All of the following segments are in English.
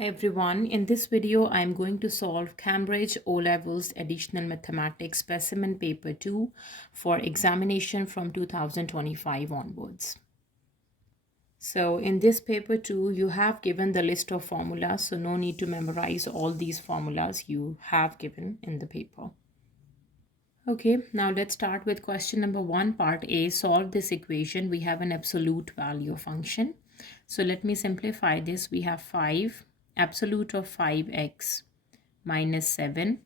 Hi everyone, in this video I am going to solve Cambridge O-Levels Additional Mathematics Specimen Paper 2 for examination from 2025 onwards. So in this paper 2 you have given the list of formulas, so no need to memorize all these formulas you have given in the paper. Okay, now let's start with question number 1, part A. Solve this equation. We have an absolute value function. So let me simplify this. We have 5, absolute of 5x minus 7,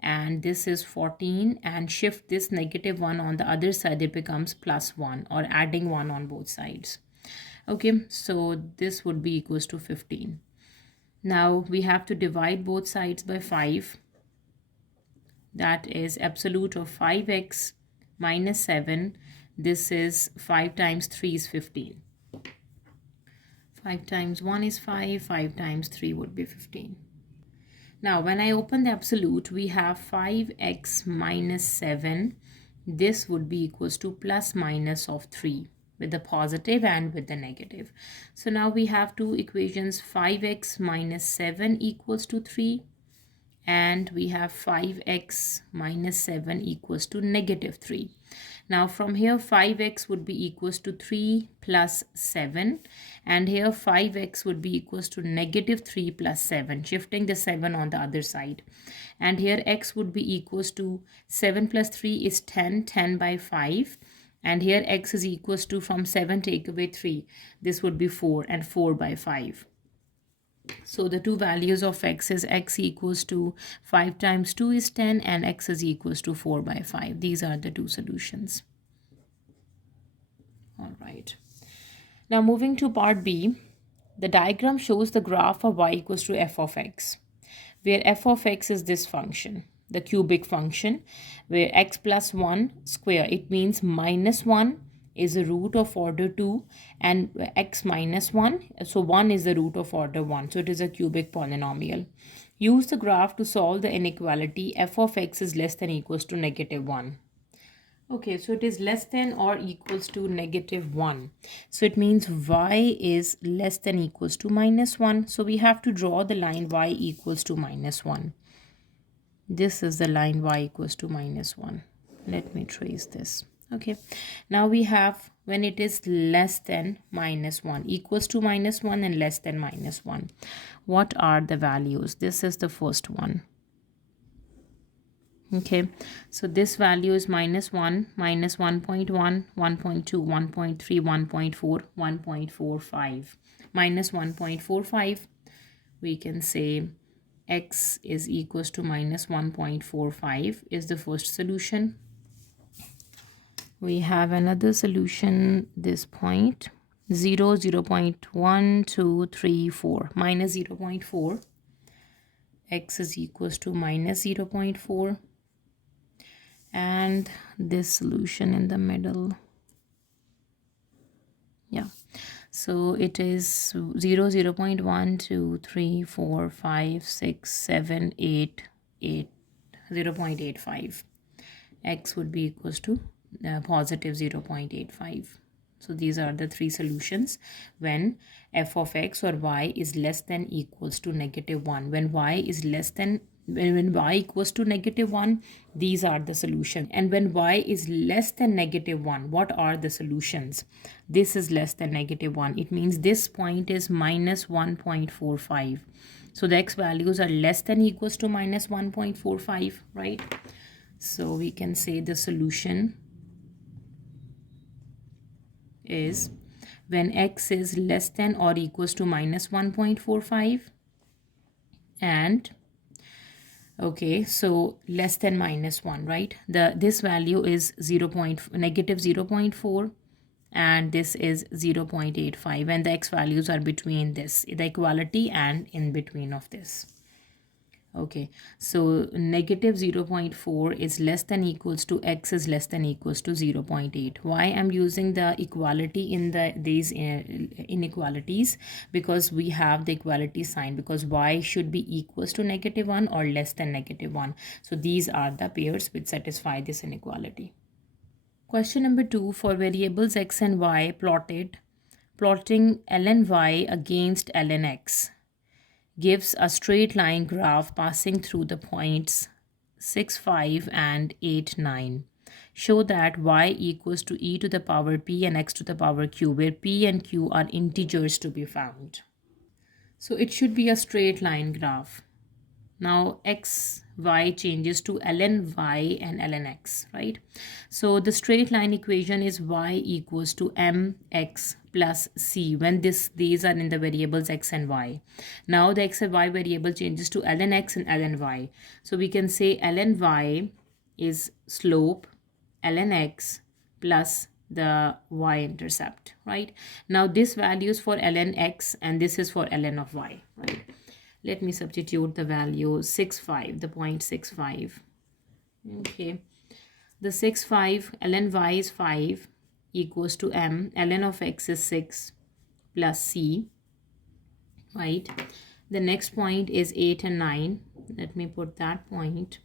and this is 14, and shift this negative 1 on the other side, it becomes plus 1, or adding 1 on both sides. Okay, so this would be equals to 15. Now we have to divide both sides by 5. That is absolute of 5x minus 7. This is 5 times 3 is 15. 5 times 1 is 5. 5 times 3 would be 15. Now when I open the absolute, we have 5x minus 7. This would be equals to plus minus of 3 with the positive and with the negative. So now we have two equations. 5x minus 7 equals to 3. And we have 5x minus 7 equals to negative 3. Now from here 5x would be equals to 3 plus 7, and here 5x would be equals to negative 3 plus 7, shifting the 7 on the other side. And here x would be equals to 7 plus 3 is 10, 10 by 5. And here x is equals to, from 7 take away 3, this would be 4, and 4 by 5. So the two values of x is x equals to 5 times 2 is 10, and x is equals to 4 by 5. These are the two solutions. All right. Now moving to part B, the diagram shows the graph of y equals to f of x, where f of x is this function, the cubic function, where x plus 1 square, it means minus 1 is the root of order 2, and x minus 1, so 1 is the root of order 1, so it is a cubic polynomial. Use the graph to solve the inequality f of x is less than equals to negative 1. Okay, so it is less than or equals to negative 1. So it means y is less than equals to minus 1. So we have to draw the line y equals to minus 1. This is the line y equals to minus 1. Let me trace this. Okay, now we have when it is less than minus 1, equals to minus 1, and less than minus 1. What are the values? This is the first one. Okay, so this value is minus 1, minus 1.1, 1.2, 1.3, 1.4, 1.45. Minus 1.45, we can say x is equals to minus 1.45 is the first solution. We have another solution, this point, 0, 0 0.1, 2, 3, 4, minus 0 0.4. X is equals to minus 0 0.4. And this solution in the middle. Yeah. So it is 0, 0 0.1, 2, 3, 4, 5, 6, 7, 8, 8, 0 0.85. X would be equals to positive 0 0.85. So these are the three solutions when f of x or y is less than equals to negative 1. When y is less than, when y equals to negative 1, these are the solutions. And when y is less than negative 1, what are the solutions? This is less than negative 1. It means this point is minus 1.45. So the x values are less than equals to minus 1.45, right? So we can say the solution is when x is less than or equals to minus 1.45, and okay, so less than minus 1, right? This value is negative 0.4, and this is 0.85, and the x values are between this, the equality and in between of this. Okay, so negative 0.4 is less than equals to x is less than equals to 0.8. Why I'm using the equality in these inequalities? Because we have the equality sign, because y should be equals to negative 1 or less than negative 1. So these are the pairs which satisfy this inequality. Question number 2, for variables x and y plotting ln y against ln x. gives a straight line graph passing through the points 6, 5 and 8, 9. Show that y equals to e to the power p and x to the power q, where p and q are integers to be found. So it should be a straight line graph. Now x, y changes to ln y and ln x, right? So the straight line equation is y equals to mx plus c when these are in the variables x and y. Now the x and y variable changes to ln x and ln y. So we can say ln y is slope ln x plus the y-intercept, right? Now this value is for ln x and this is for ln of y, right? Let me substitute the value 6, 5, the point 6, 5. Okay. The 6, 5, ln y is 5 equals to m. Ln of x is 6 plus c, right? The next point is 8 and 9. Let me put that point.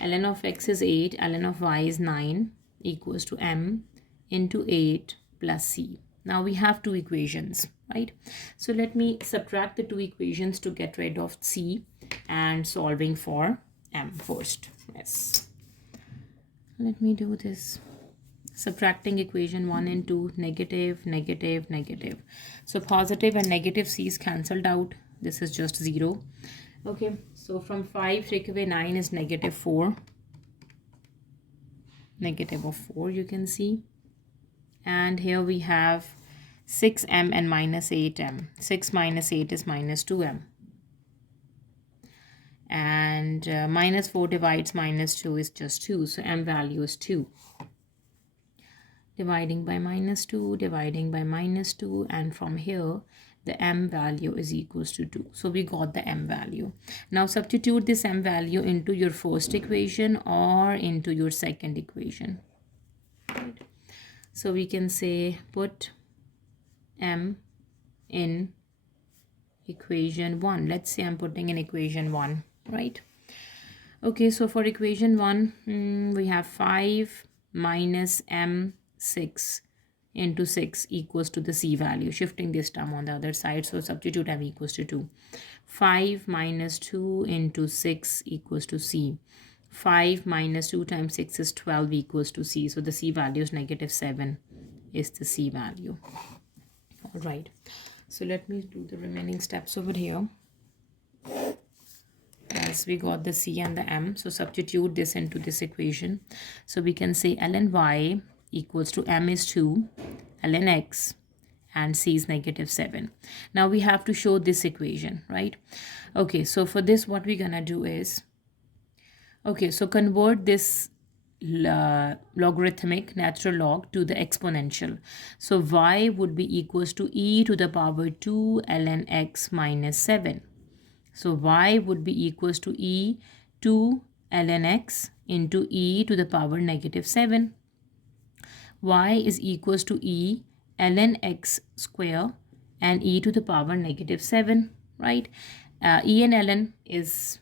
Ln of x is 8, ln of y is 9 equals to m into 8 plus c. Now we have two equations, right? So let me subtract the two equations to get rid of c and solving for m first. Yes. Let me do this. Subtracting equation 1 and 2, negative, negative, negative. So positive and negative c is cancelled out. This is just 0. Okay, so from 5 take away 9 is negative 4. Negative of 4, you can see. And here we have 6m and minus 8m. 6 minus 8 is minus 2m. And minus 4 divides minus 2 is just 2. So m value is 2. Dividing by minus 2, dividing by minus 2. And from here, the m value is equals to 2. So we got the m value. Now substitute this m value into your first equation or into your second equation. Right. So we can say put m in equation 1. Let's say I'm putting in equation 1, right? Okay, so for equation 1, we have 5 minus m6 into 6 equals to the c value, shifting this term on the other side. So substitute m equals to 2. 5 minus 2 into 6 equals to c. 5 minus 2 times 6 is 12 equals to c. So the c value is negative 7 is the c value. All right. So let me do the remaining steps over here. As we got the c and the m, so substitute this into this equation. So we can say ln y equals to m is 2, ln x, and c is negative 7. Now we have to show this equation, right? Okay, so for this, what we're gonna do is, okay, so convert this logarithmic natural log to the exponential. So y would be equals to e to the power 2 ln x minus 7. So y would be equals to e 2 ln x into e to the power negative 7. Y is equals to e ln x square and e to the power negative 7, right? E and ln is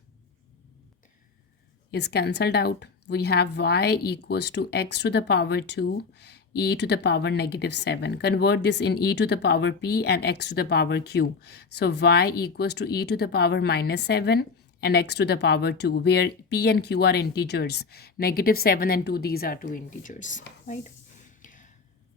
cancelled out. We have y equals to x to the power 2 e to the power negative 7. Convert this in e to the power p and x to the power q. So y equals to e to the power minus 7 and x to the power 2, where p and q are integers. Negative 7 and 2, these are two integers, right?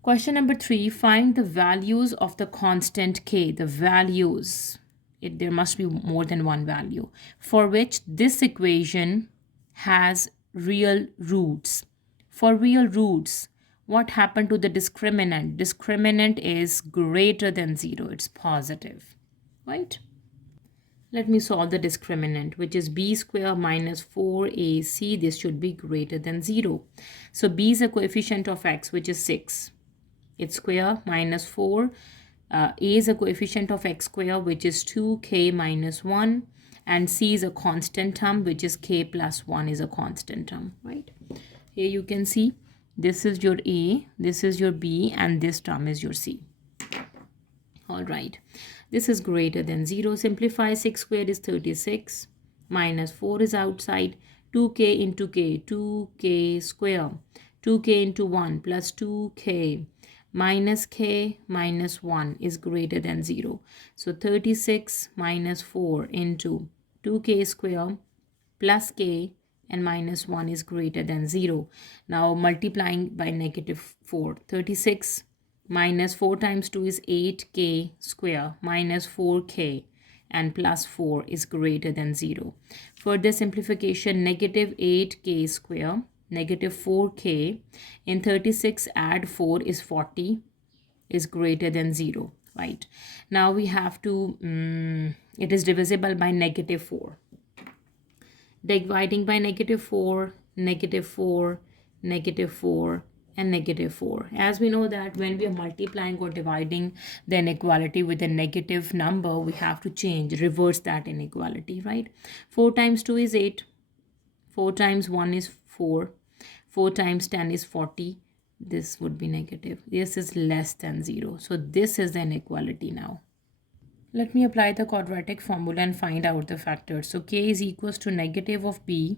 Question number 3, find the values of the constant k. The values, there must be more than one value, for which this equation has real roots. For real roots, what happened to the discriminant? Discriminant is greater than 0. It's positive, right? Let me solve the discriminant, which is b square minus 4ac. This should be greater than 0. So b is a coefficient of x, which is 6. It's square minus 4. A is a coefficient of x square, which is 2k minus 1. And c is a constant term, which is k plus 1 is a constant term, right? Here you can see this is your a, this is your b, and this term is your c. All right. This is greater than 0. Simplify. 6 squared is 36. Minus 4 is outside. 2k into k, 2k square. 2k into 1 plus 2k minus k minus 1 is greater than 0. So 36 minus 4 into 2k square plus k and minus 1 is greater than 0. Now multiplying by negative 4. 36 minus 4 times 2 is 8k square minus 4k and plus 4 is greater than 0. Further simplification, negative 8k square, negative 4k, in 36 add 4 is 40, is greater than 0, right? Now we have to, it is divisible by negative 4. Dividing by negative 4, negative 4, negative 4, and negative 4. As we know that when we are multiplying or dividing the inequality with a negative number, we have to change, reverse that inequality, right? 4 times 2 is 8. 4 times 1 is 4. 4 times 10 is 40. This would be negative. This is less than 0. So this is the inequality now. Let me apply the quadratic formula and find out the factors. So k is equals to negative of b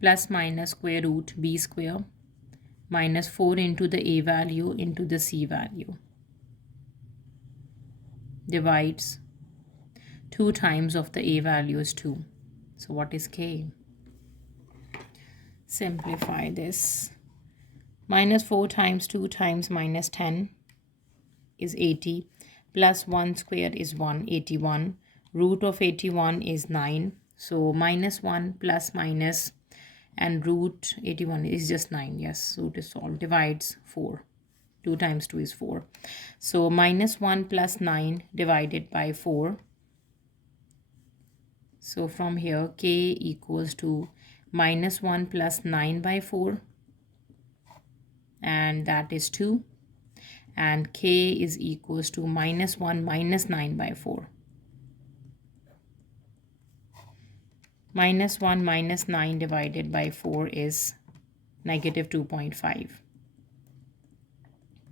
plus minus square root b square minus 4 into the a value into the c value divides 2 times of the a value is 2. So what is k? Simplify this. Minus 4 times 2 times minus 10 is 80. Plus 1 square is 181. Root of 81 is 9. So minus 1 plus minus and root 81 is just 9. Yes, root is solved. Divides 4. 2 times 2 is 4. So minus 1 plus 9 divided by 4. So from here k equals to minus 1 plus 9 by 4. And that is 2. And k is equals to minus 1 minus 9 by 4. Minus 1 minus 9 divided by 4 is negative 2.5.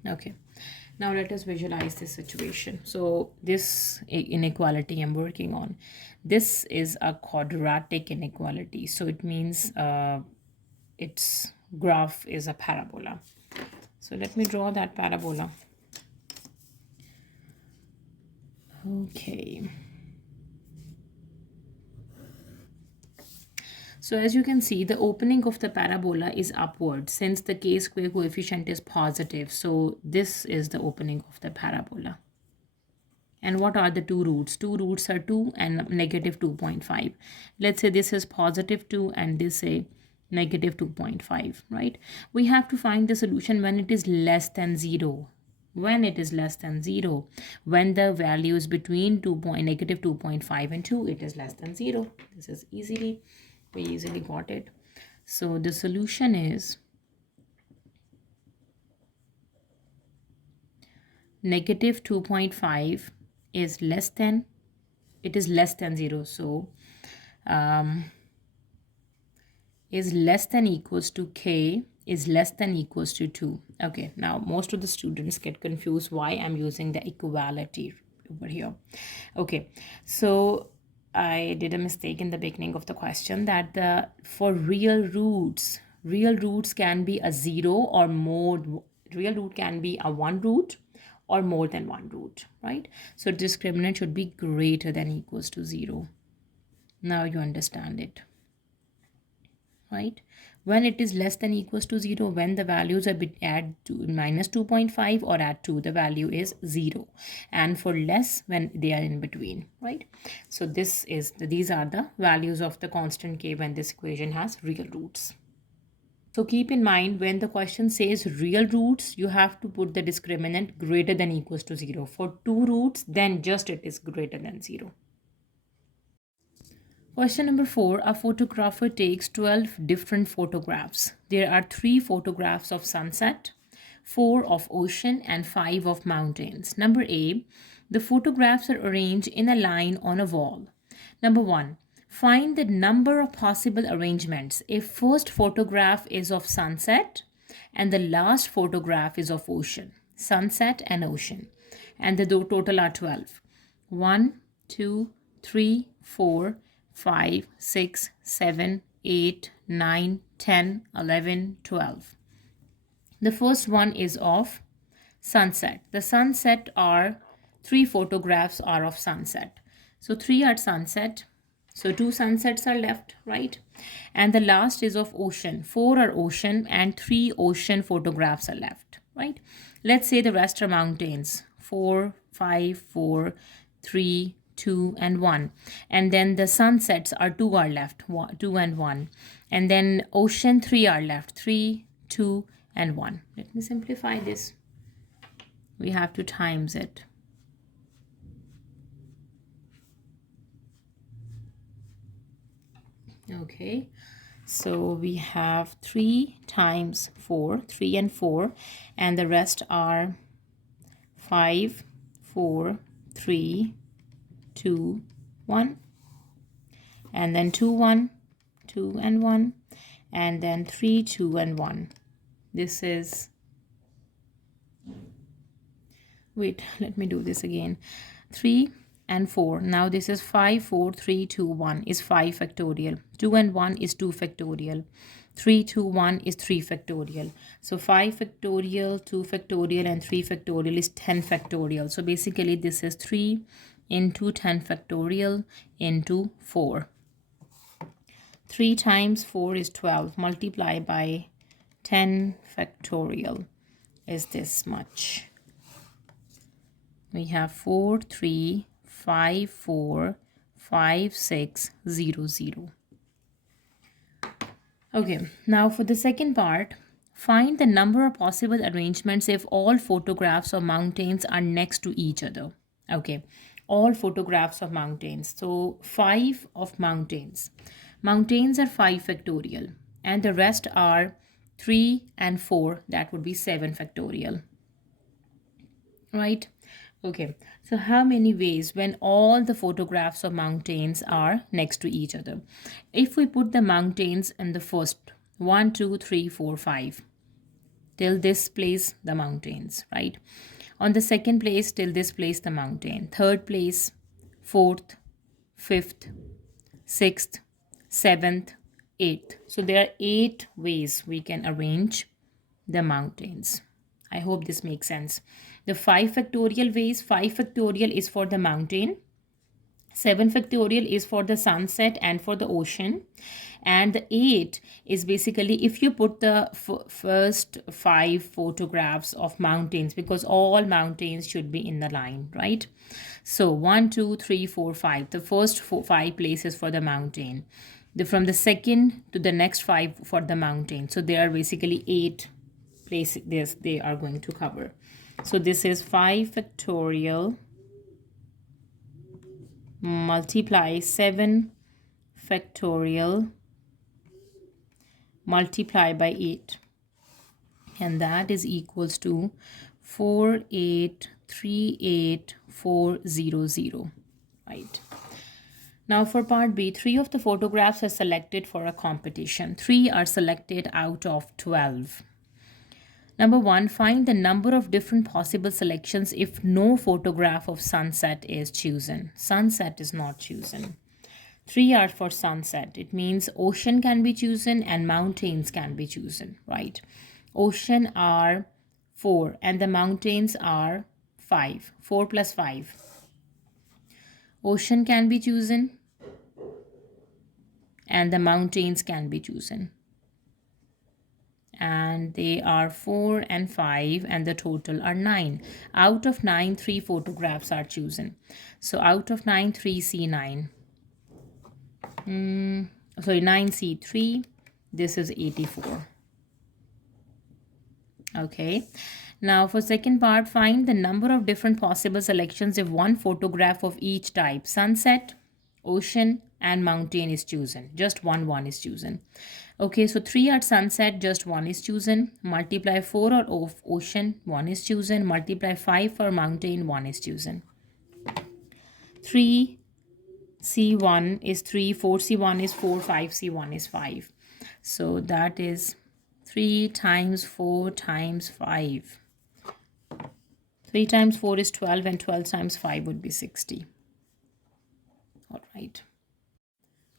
Okay, now let us visualize this situation. So this inequality I'm working on, this is a quadratic inequality. So it means its graph is a parabola. So let me draw that parabola. Okay. So as you can see, the opening of the parabola is upward since the k square coefficient is positive. So this is the opening of the parabola. And what are the two roots? Two roots are 2 and negative 2.5. Let's say this is positive 2 and this is negative 2.5, right? We have to find the solution when it is less than 0. When it is less than 0, when the value is between negative 2.5 and 2, it is less than 0. This is we easily got it. So the solution is negative 2.5 is less than, it is less than 0. So is less than equals to k is less than equals to 2. Okay, now most of the students get confused why I'm using the equality over here. Okay, so I did a mistake in the beginning of the question that for real roots can be a 0 or more. Real root can be a 1 root or more than 1 root, right? So discriminant should be greater than equals to 0. Now you understand it, right? When it is less than equals to 0, when the values are add to minus 2.5 or add 2, the value is 0. And for less, when they are in between, right? So these are the values of the constant k when this equation has real roots. So keep in mind, when the question says real roots, you have to put the discriminant greater than equals to 0. For two roots, then just it is greater than 0. Question number 4, a photographer takes 12 different photographs. There are 3 photographs of sunset, 4 of ocean, and 5 of mountains. Number A, the photographs are arranged in a line on a wall. Number 1, find the number of possible arrangements if first photograph is of sunset and the last photograph is of ocean. Sunset and ocean. And the total are 12. 1, 2, 3, 4, 5, 6, 7, 8, 9, 10, 11, 12. The first one is of Sunset. The sunset are 3 photographs are of sunset. So 3 are sunset. So 2 sunsets are left, right? And the last is of ocean. 4 are ocean and 3 ocean photographs are left, right? Let's say the rest are mountains. 4, 5, 4, 3, 2 and 1. And then the sunsets are 2 are left, 2 and 1. And then ocean 3 are left, 3, 2 and 1. Let me simplify this. We have to times it. Okay, so we have 3 times 4, 3 and 4, and the rest are 5, 4, 3, 2, 1, and then 2, 1, 2 and 1, and then 3, 2 and 1. This is, wait, let me do this again. 3 and 4. Now this is 5, 4, 3, 2, 1 is 5 factorial. 2 and 1 is 2 factorial. 3, 2, 1 is 3 factorial. So 5 factorial, 2 factorial, and 3 factorial is 10 factorial. So basically this is 3 into 10 factorial into 4. 3 times 4 is 12. Multiply by 10 factorial is this much. We have 4, 3, 5, 4, 5, 6, 0, 0. Okay, now for the second part, find the number of possible arrangements if all photographs of mountains are next to each other. Okay, all photographs of mountains. So 5 of mountains. Mountains are 5 factorial and the rest are 3 and 4. That would be 7 factorial. Right? Okay, so how many ways when all the photographs of mountains are next to each other? If we put the mountains in the first 1, 2, 3, 4, 5, till this place the mountains, right? On the second place, till this place the mountain. Third place, fourth, fifth, sixth, seventh, eighth. So there are 8 ways we can arrange the mountains. I hope this makes sense. The 5 factorial ways, 5 factorial is for the mountain, 7 factorial is for the sunset and for the ocean, and the 8 is basically if you put the first 5 photographs of mountains, because all mountains should be in the line, right? So 1, 2, 3, 4, 5, the first 5 places for the mountain, from the second to the next 5 for the mountain. So there are basically 8 places they are going to cover. So this is 5 factorial multiply 7 factorial multiply by 8, and that is equals to 4838400, right? Now for part B, 3 of the photographs are selected for a competition. 3 are selected out of 12. Number 1, find the number of different possible selections if no photograph of sunset is chosen. Sunset is not chosen. 3 are for sunset. It means ocean can be chosen and mountains can be chosen, right? Ocean are 4 and the mountains are 5. 4 plus 5. Ocean can be chosen and the mountains can be chosen. And they are 4 and 5 and the total are 9. Out of 9, 3 photographs are chosen. So out of 9, 3C9. 9C3. This is 84. Okay. Now for second part, find the number of different possible selections if one photograph of each type, sunset, ocean, and mountain is chosen. Just one is chosen. Okay, so 3 are sunset, just 1 is chosen. Multiply 4 are of ocean, 1 is chosen. Multiply 5 for mountain, 1 is chosen. 3C1 is 3, 4C1 is 4, 5C1 is 5. So that is 3 times 4 times 5. 3 times 4 is 12 and 12 times 5 would be 60. All right.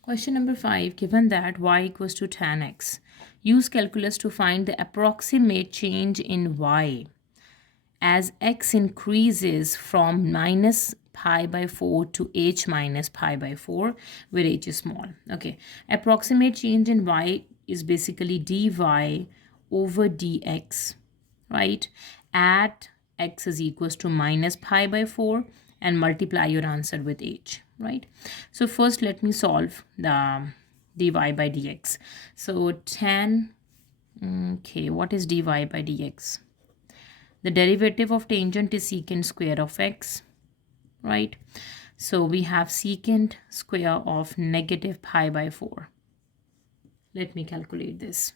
Question number 5, given that y equals to tan x, use calculus to find the approximate change in y as x increases from minus pi by 4 to h minus pi by 4, where h is small. Okay, approximate change in y is basically dy over dx, right, at x is equals to minus pi by 4, and multiply your answer with h, right? So first let me solve the dy by dx. So 10, okay, what is dy by dx? The derivative of tangent is secant square of x, right? So we have secant square of negative pi by 4. Let me calculate this.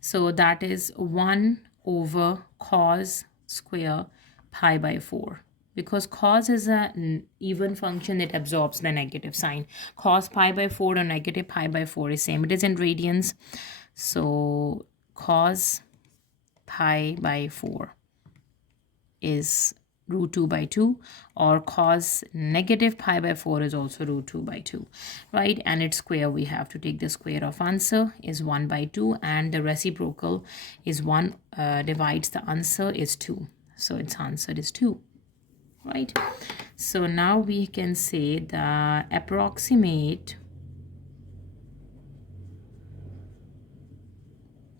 So that is 1 over cos square pi by 4. Because cos is an even function, it absorbs the negative sign. Cos pi by 4 or negative pi by 4 is same. It is in radians. So cos pi by 4 is root 2 by 2, or cos negative pi by 4 is also root 2 by 2, right? And its square, we have to take the square of answer is 1 by 2, and the reciprocal is 1 divides the answer is 2. So its answer is 2, right? So now we can say the approximate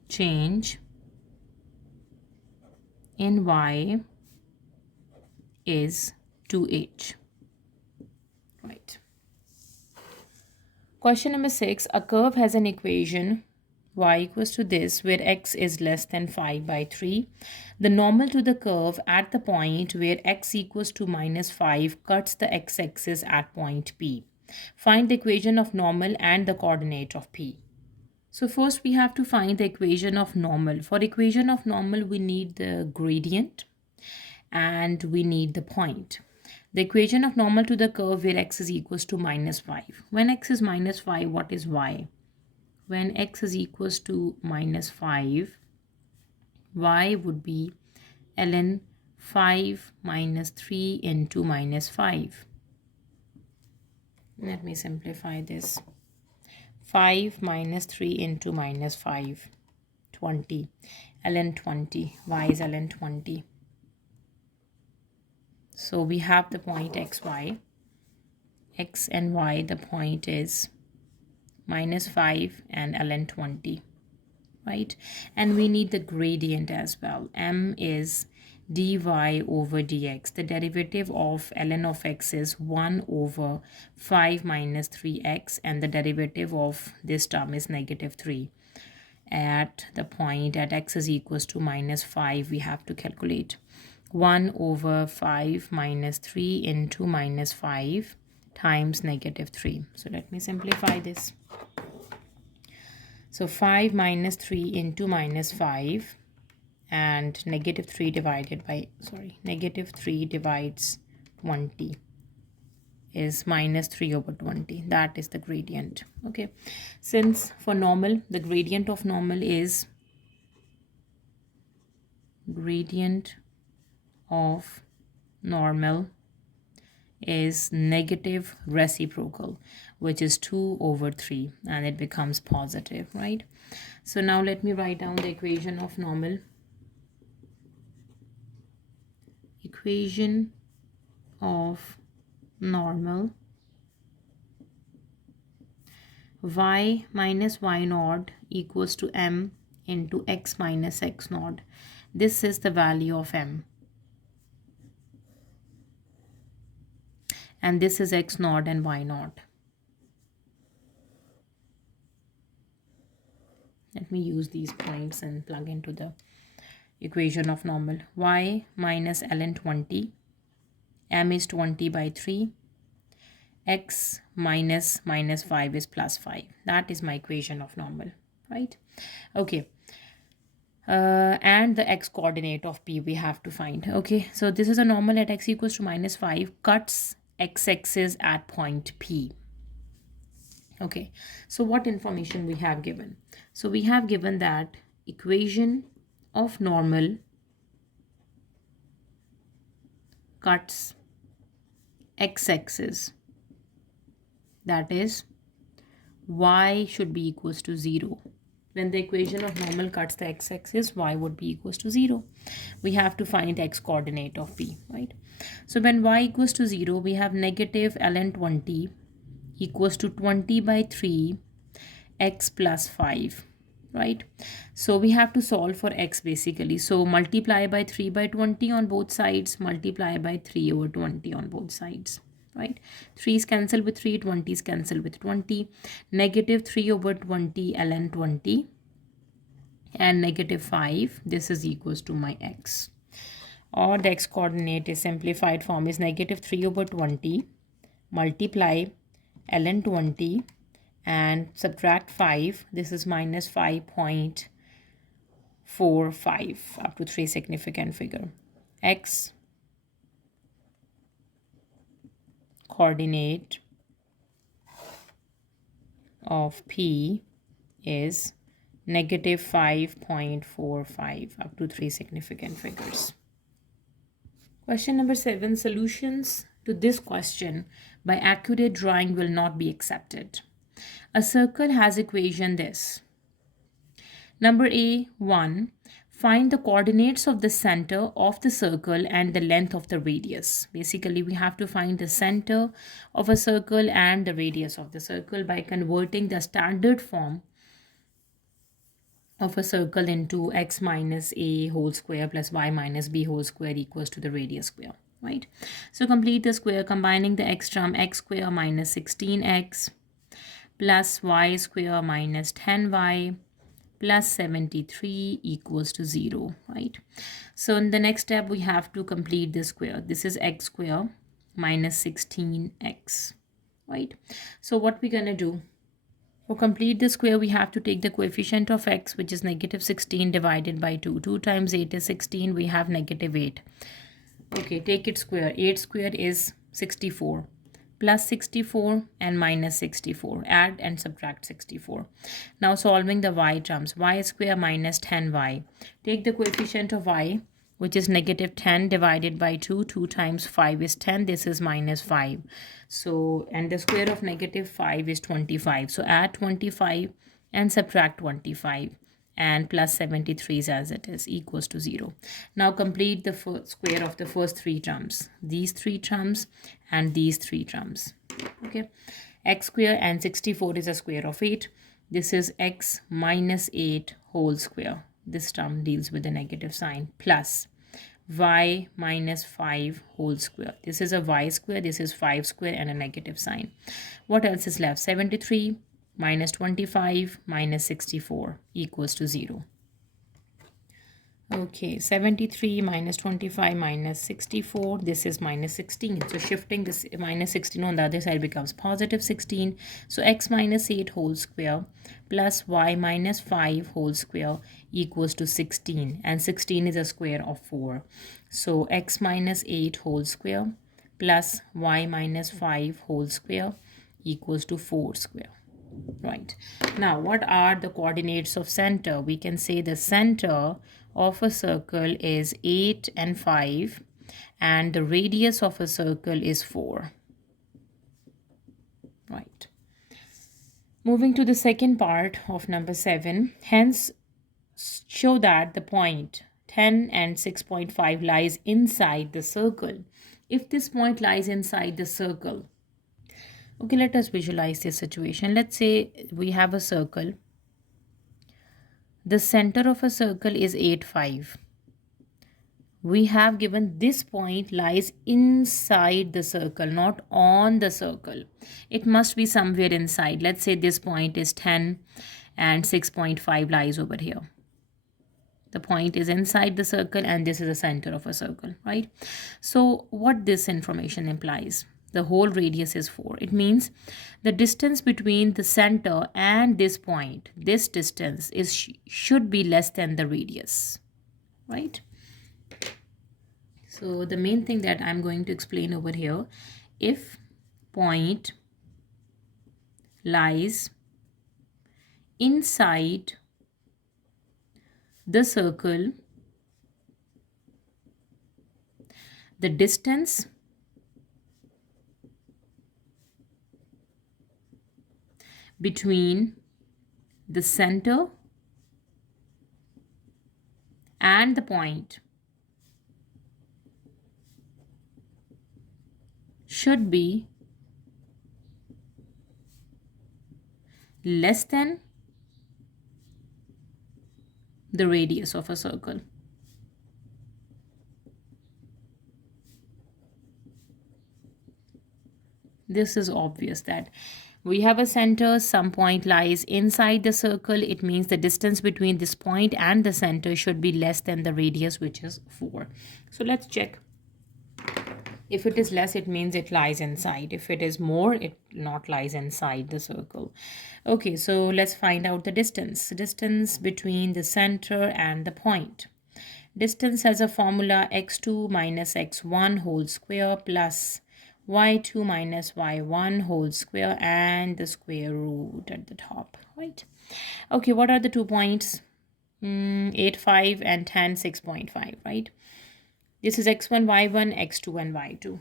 change in y is 2h, right? Question number 6, a curve has an equation y equals to this where x is less than 5 by 3. The normal to the curve at the point where x equals to minus 5 cuts the x-axis at point P. Find the equation of normal and the coordinate of P. So first we have to find the equation of normal. For equation of normal, we need the gradient and we need the point. The equation of normal to the curve where x is equals to minus 5. When x is minus 5, what is y? When x is equals to minus 5, y would be ln 5 minus 3 into minus 5. Let me simplify this. 5 minus 3 into minus 5, 20. ln 20, y is ln 20. So we have the point xy, x and y, the point is minus 5 and ln 20, right? And we need the gradient as well. M is dy over dx. The derivative of ln of x is 1 over 5 minus 3x, and the derivative of this term is negative 3. At the point at x is equals to minus 5, we have to calculate 1 over 5 minus 3 into minus 5 times negative 3. So let me simplify this. So 5 minus 3 into minus 5, and negative 3 divided by, negative 3 divides 20 is minus 3 over 20. That is the gradient. Okay, since for normal, the gradient of normal is gradient of normal is negative reciprocal, which is 2 over 3, and it becomes positive, right? So now let me write down the equation of normal. Equation of normal: y minus y naught equals to m into x minus x naught. This is the value of m, and this is x naught and y naught. Let me use these points and plug into the equation of normal. Y minus ln 20, m is 20 by 3, x minus minus 5 is plus 5. That is my equation of normal, right? Okay. And the x coordinate of P we have to find. Okay, so this is a normal at x equals to minus 5 cuts x-axis at point P. Okay, so what information we have given? So we have given that equation of normal cuts x-axis, that is y should be equals to 0, when the equation of normal cuts the x-axis, y would be equals to 0. We have to find the x coordinate of P, right? So when y equals to 0, we have negative ln 20 equals to 20 by 3 x plus 5, right? So we have to solve for x basically. So multiply by 3 by 20 on both sides, multiply by 3 over 20 on both sides, right? 3 is cancelled with 3, 20 is cancelled with 20. Negative 3 over 20 ln 20 and negative 5, this is equals to my x. Or the x coordinate is simplified form is negative 3 over 20 multiply ln 20 and subtract 5. This is minus 5.45 up to 3 significant figure. X coordinate of P is negative 5.45 up to 3 significant figures. Question number 7. Solutions to this question by accurate drawing will not be accepted. A circle has equation this. Number A, 1. Find the coordinates of the center of the circle and the length of the radius. Basically, we have to find the center of a circle and the radius of the circle by converting the standard form of a circle into x minus a whole square plus y minus b whole square equals to the radius square, right? So complete the square combining the x term, x square minus 16x plus y square minus 10y plus 73 equals to 0, right? So in the next step, we have to complete the square. This is x square minus 16x, right? So what we're going to do? For complete the square, we have to take the coefficient of x, which is negative 16 divided by 2. 2 times 8 is 16. We have negative 8. Okay, take it square. 8 square is 64. Plus 64 and minus 64. Add and subtract 64. Now solving the y terms. Y square minus 10y. Take the coefficient of y, which is negative 10 divided by 2. 2 times 5 is 10. This is minus 5. So, and the square of negative 5 is 25. So add 25 and subtract 25. And plus 73 is as it is equals to 0. Now complete the square of the first 3 terms. These 3 terms and these 3 terms. Okay. X square and 64 is a square of 8. This is x minus 8 whole square. This term deals with the negative sign plus y minus 5 whole square. This is a y square, this is 5 square and a negative sign. What else is left? 73 minus 25 minus 64 equals to 0. Okay, 73 minus 25 minus 64, this is minus 16. So shifting this minus 16 on the other side becomes positive 16. So x minus 8 whole square plus y minus 5 whole square equals to 16. And 16 is a square of 4. So x minus 8 whole square plus y minus 5 whole square equals to 4 square. Right. Now, what are the coordinates of center? We can say the center of a circle is 8 and 5 and the radius of a circle is 4. Right. Moving to the second part of number 7. Hence, show that the point 10 and 6.5 lies inside the circle. If this point lies inside the circle, okay, let us visualize this situation. Let's say we have a circle. The center of a circle is 8, 5. We have given this point lies inside the circle, not on the circle. It must be somewhere inside. Let's say this point is 10 and 6.5 lies over here. The point is inside the circle and this is the center of a circle, right? So what this information implies? The whole radius is 4. It means the distance between the center and this point, this distance is should be less than the radius, right? So the main thing that I'm going to explain over here, if point lies inside the circle, the distance between the center and the point should be less than the radius of a circle. This is obvious that we have a center, some point lies inside the circle. It means the distance between this point and the center should be less than the radius, which is 4. So let's check. If it is less, it means it lies inside. If it is more, it not lies inside the circle. Okay, so let's find out the distance. Distance between the center and the point. Distance has a formula x2 minus x1 whole square plus y2 minus y1 whole square and the square root at the top, right? Okay, what are the 2 points? 8, 5 and 10, 6.5, right? This is x1, y1, x2 and y2.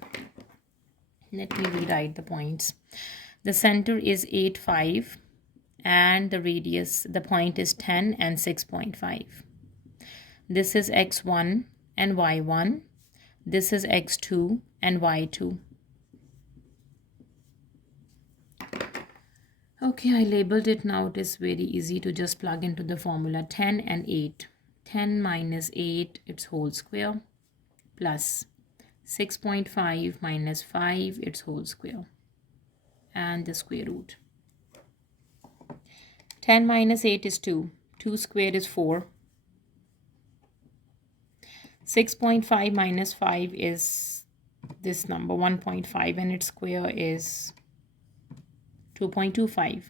Let me rewrite the points. The center is 8, 5 and the radius, the point is 10 and 6.5. This is x1 and y1. This is x2 and y2. Okay, I labeled it now. It is very easy to just plug into the formula. 10 and 8. 10 minus 8, its whole square, plus 6.5 minus 5, its whole square, and the square root. 10 minus 8 is 2. 2 squared is 4. 6.5 minus 5 is this number, 1.5, and its square is 2.25.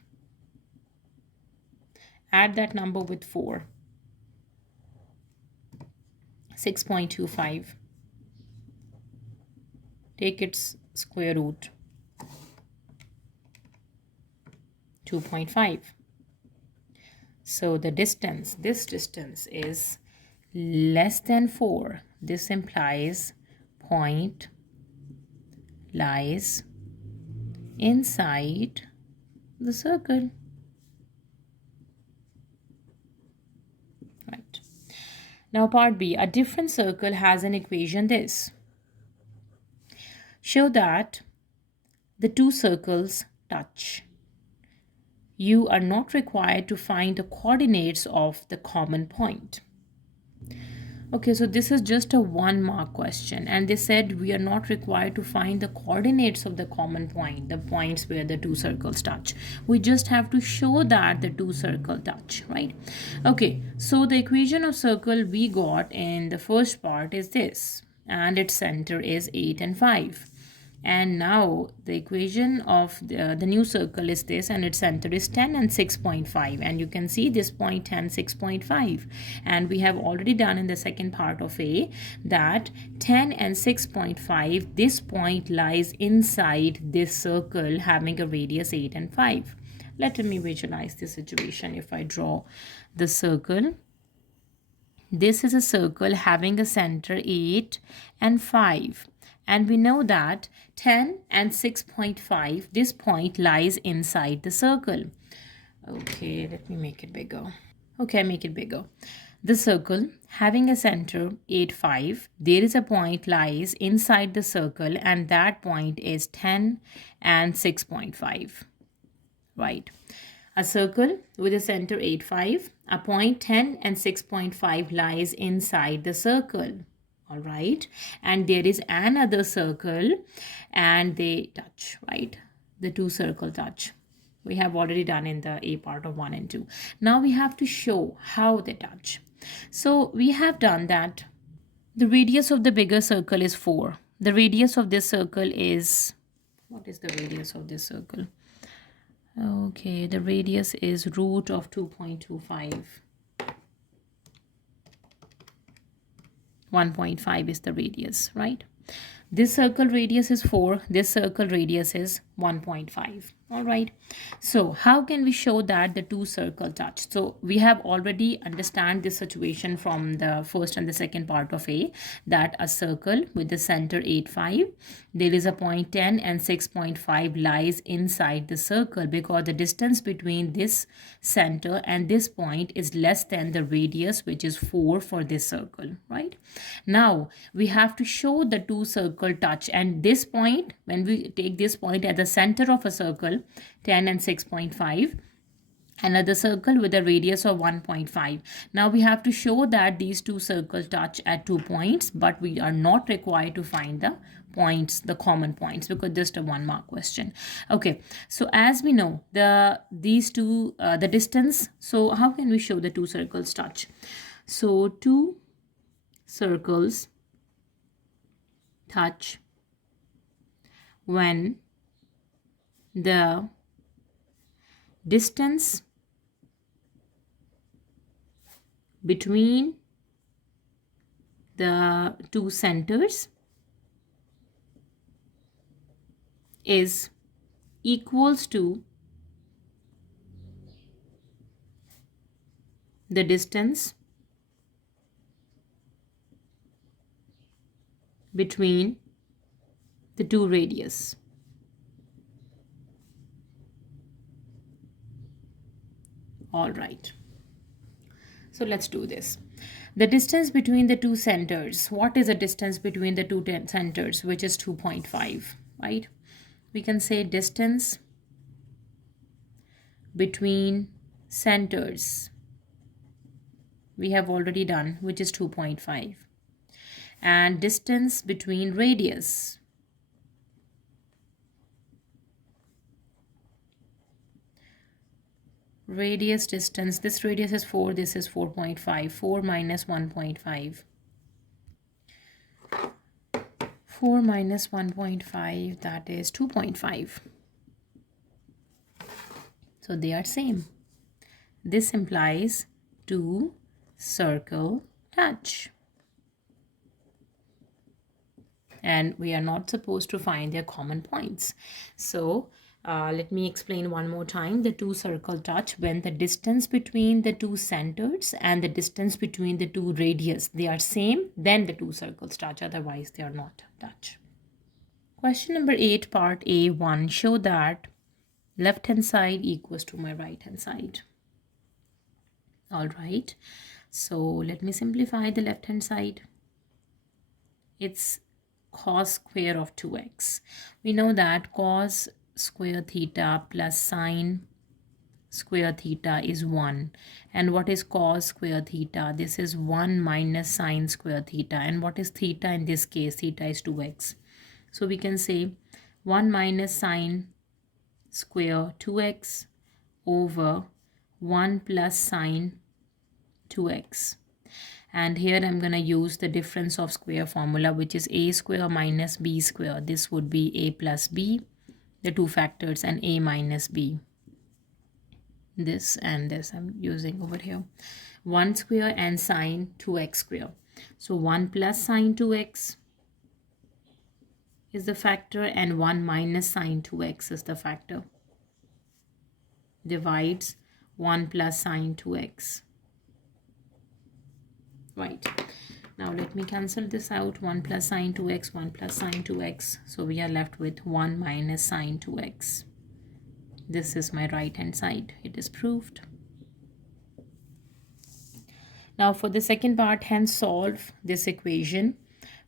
Add that number with 4. 6.25. Take its square root. 2.5. So the distance, this distance is less than 4. This implies point lies inside the circle. Right. Now part B, a different circle has an equation this. Show that the two circles touch. You are not required to find the coordinates of the common point. Okay, so this is just a 1 mark question, and they said we are not required to find the coordinates of the common point, the points where the two circles touch. We just have to show that the two circles touch, right? Okay, so the equation of circle we got in the first part is this, and its center is 8 and 5. And now the equation of the new circle is this, and its center is 10 and 6.5. And you can see this point 10, 6.5. And we have already done in the second part of A that 10 and 6.5, this point lies inside this circle having a radius 8 and 5. Let me visualize this situation. If I draw the circle, this is a circle having a center 8 and 5. And we know that 10 and 6.5, this point lies inside the circle. Okay, let me make it bigger. Okay, make it bigger. The circle having a center 8, 5, there is a point lies inside the circle, and that point is 10 and 6.5. Right. A circle with a center 8, 5, a point 10 and 6.5 lies inside the circle. All right, and there is another circle and they touch, right? The two circle touch. We have already done in the A part of 1 and 2. Now we have to show how they touch. So we have done that. The radius of the bigger circle is 4. The radius of this circle is, what is the radius of this circle? Okay, the radius is root of 2.25. 1.5 is the radius, right? This circle radius is 4. This circle radius is 1.5. All right. So how can we show that the two circle touch? So we have already understand this situation from the first and the second part of A, that a circle with the center 8, 5, there is a point 10 and 6.5 lies inside the circle because the distance between this center and this point is less than the radius, which is 4 for this circle, right? Now we have to show the two circle touch, and this point, when we take this point at the center of a circle 10 and 6.5, another circle with a radius of 1.5. Now we have to show that these two circles touch at 2 points, but we are not required to find the points, the common points, because just a 1 mark question. Okay, so as we know these two the distance, so how can we show the two circles touch? So two circles touch when the distance between the two centers is equals to the distance between the two radius. All right. So let's do this. The distance between the two centers. What is the distance between the two centers, which is 2.5, right? We can say distance between centers. We have already done, which is 2.5. And distance between radius. Radius distance, this radius is 4, this is 4.5. 4 minus 1.5. 4 minus 1.5, that is 2.5. So they are same. This implies two circle touch. And we are not supposed to find their common points. So let me explain one more time. The two circle touch when the distance between the two centers and the distance between the two radius, they are same, then the two circles touch, otherwise they are not touch. Question number 8, part A1, show that left hand side equals to my right hand side. All right, so let me simplify the left hand side. It's cos square of 2x. We know that cos square theta plus sine square theta is 1. And what is cos square theta? This is 1 minus sine square theta. And what is theta in this case? Theta is 2x. So we can say 1 minus sine square 2x over 1 plus sine 2x. And here I'm going to use the difference of square formula, which is a square minus b square. This would be a plus b, the two factors, and a minus b. This and this I'm using over here. 1 square and sine 2x square. So 1 plus sine 2x is the factor and 1 minus sine 2x is the factor. Divides 1 plus sine 2x. Right. Now let me cancel this out. 1 plus sine 2x, 1 plus sine 2x. So we are left with 1 minus sine 2x. This is my right hand side. It is proved. Now for the second part, hence solve this equation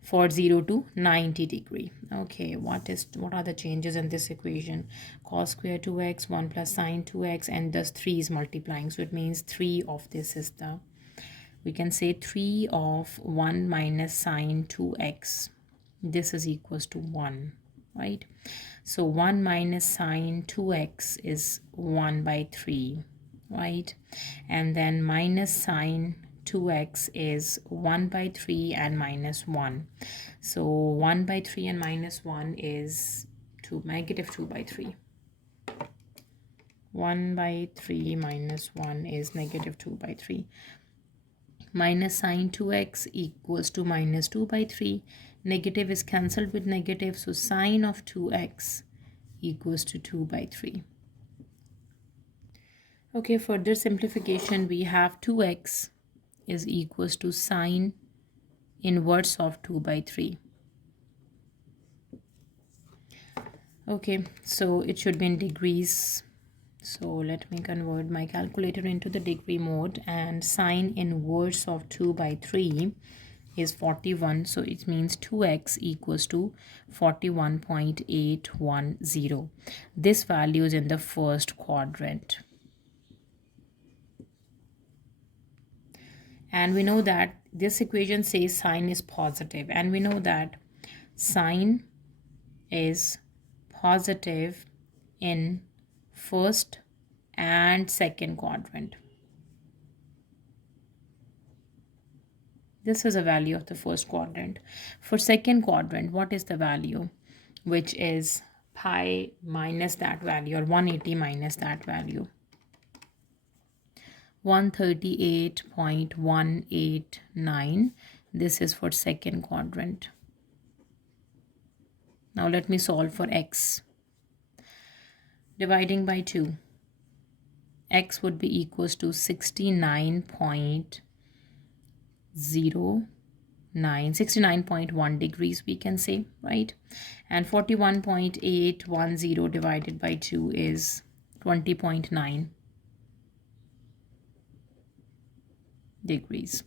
for 0 to 90 degree. Okay, what are the changes in this equation? Cos square 2x, 1 plus sine 2x, and thus 3 is multiplying. So it means 3 of this is the, we can say 3 of 1 minus sine 2x. This is equals to 1, right? So 1 minus sine 2x is 1 by 3, right? And then minus sine 2x is 1 by 3 and minus 1. So 1 by 3 and minus 1 is negative 2 by 3. 1 by 3 minus 1 is negative 2 by 3. Minus sine 2x equals to minus 2 by 3. Negative is cancelled with negative, so sine of 2x equals to 2 by 3. Okay, further simplification, we have 2x is equals to sine inverse of 2 by 3. Okay, so it should be in degrees. So let me convert my calculator into the degree mode, and sine inverse of 2 by 3 is 41. So it means 2x equals to 41.810. This value is in the first quadrant. And we know that this equation says sine is positive, and we know that sine is positive in first and second quadrant. This is a value of the first quadrant. For second quadrant, what is the value? Which is pi minus that value, or 180 minus that value. 138.189. This is for second quadrant. Now let me solve for x. Dividing by 2. X would be equals to 69.1 degrees, we can say, right? And 41.810 divided by 2 is 20.9 degrees.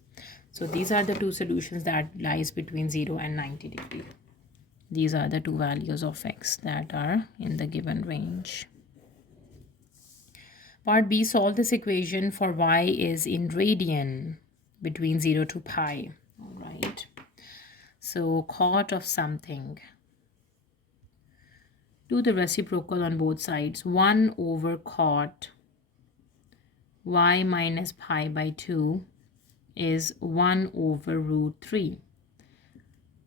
So these are the two solutions that lies between 0 and 90 degrees. These are the two values of x that are in the given range. Part B, solve this equation for y is in radian between 0 to pi. All right. So cot of something. Do the reciprocal on both sides. 1 over cot y minus pi by 2 is 1 over root 3.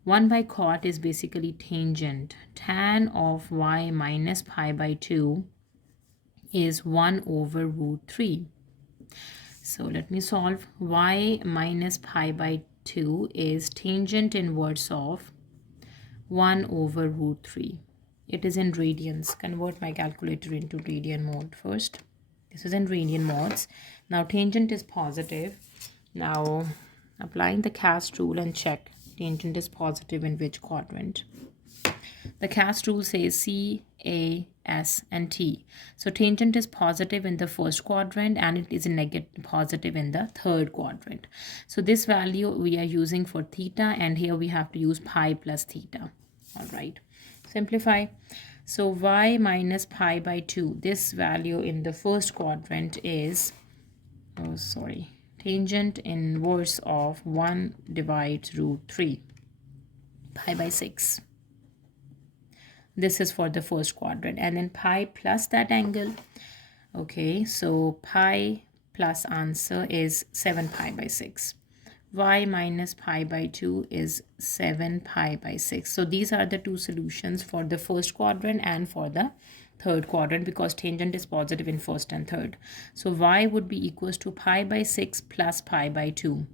1 by cot is basically tangent. Tan of y minus pi by 2 is 1 over root 3. So let me solve. Y minus pi by 2 is tangent inverse of 1 over root 3. It is in radians. Convert my calculator into radian mode first. This is in radian modes. Now tangent is positive. Now applying the cast rule and check. Tangent is positive in which quadrant? The cast rule says C, A, S, and T. So tangent is positive in the first quadrant, and it is positive in the third quadrant. So this value we are using for theta, and here we have to use pi plus theta. All right. Simplify. So y minus pi by 2. This value in the first quadrant is, tangent inverse of 1 divides root 3, pi by 6. This is for the first quadrant, and then pi plus that angle. Okay, so pi plus answer is 7 pi by 6. Y minus pi by 2 is 7 pi by 6. So these are the two solutions for the first quadrant and for the third quadrant, because tangent is positive in first and third. So y would be equals to pi by 6 plus pi by 2.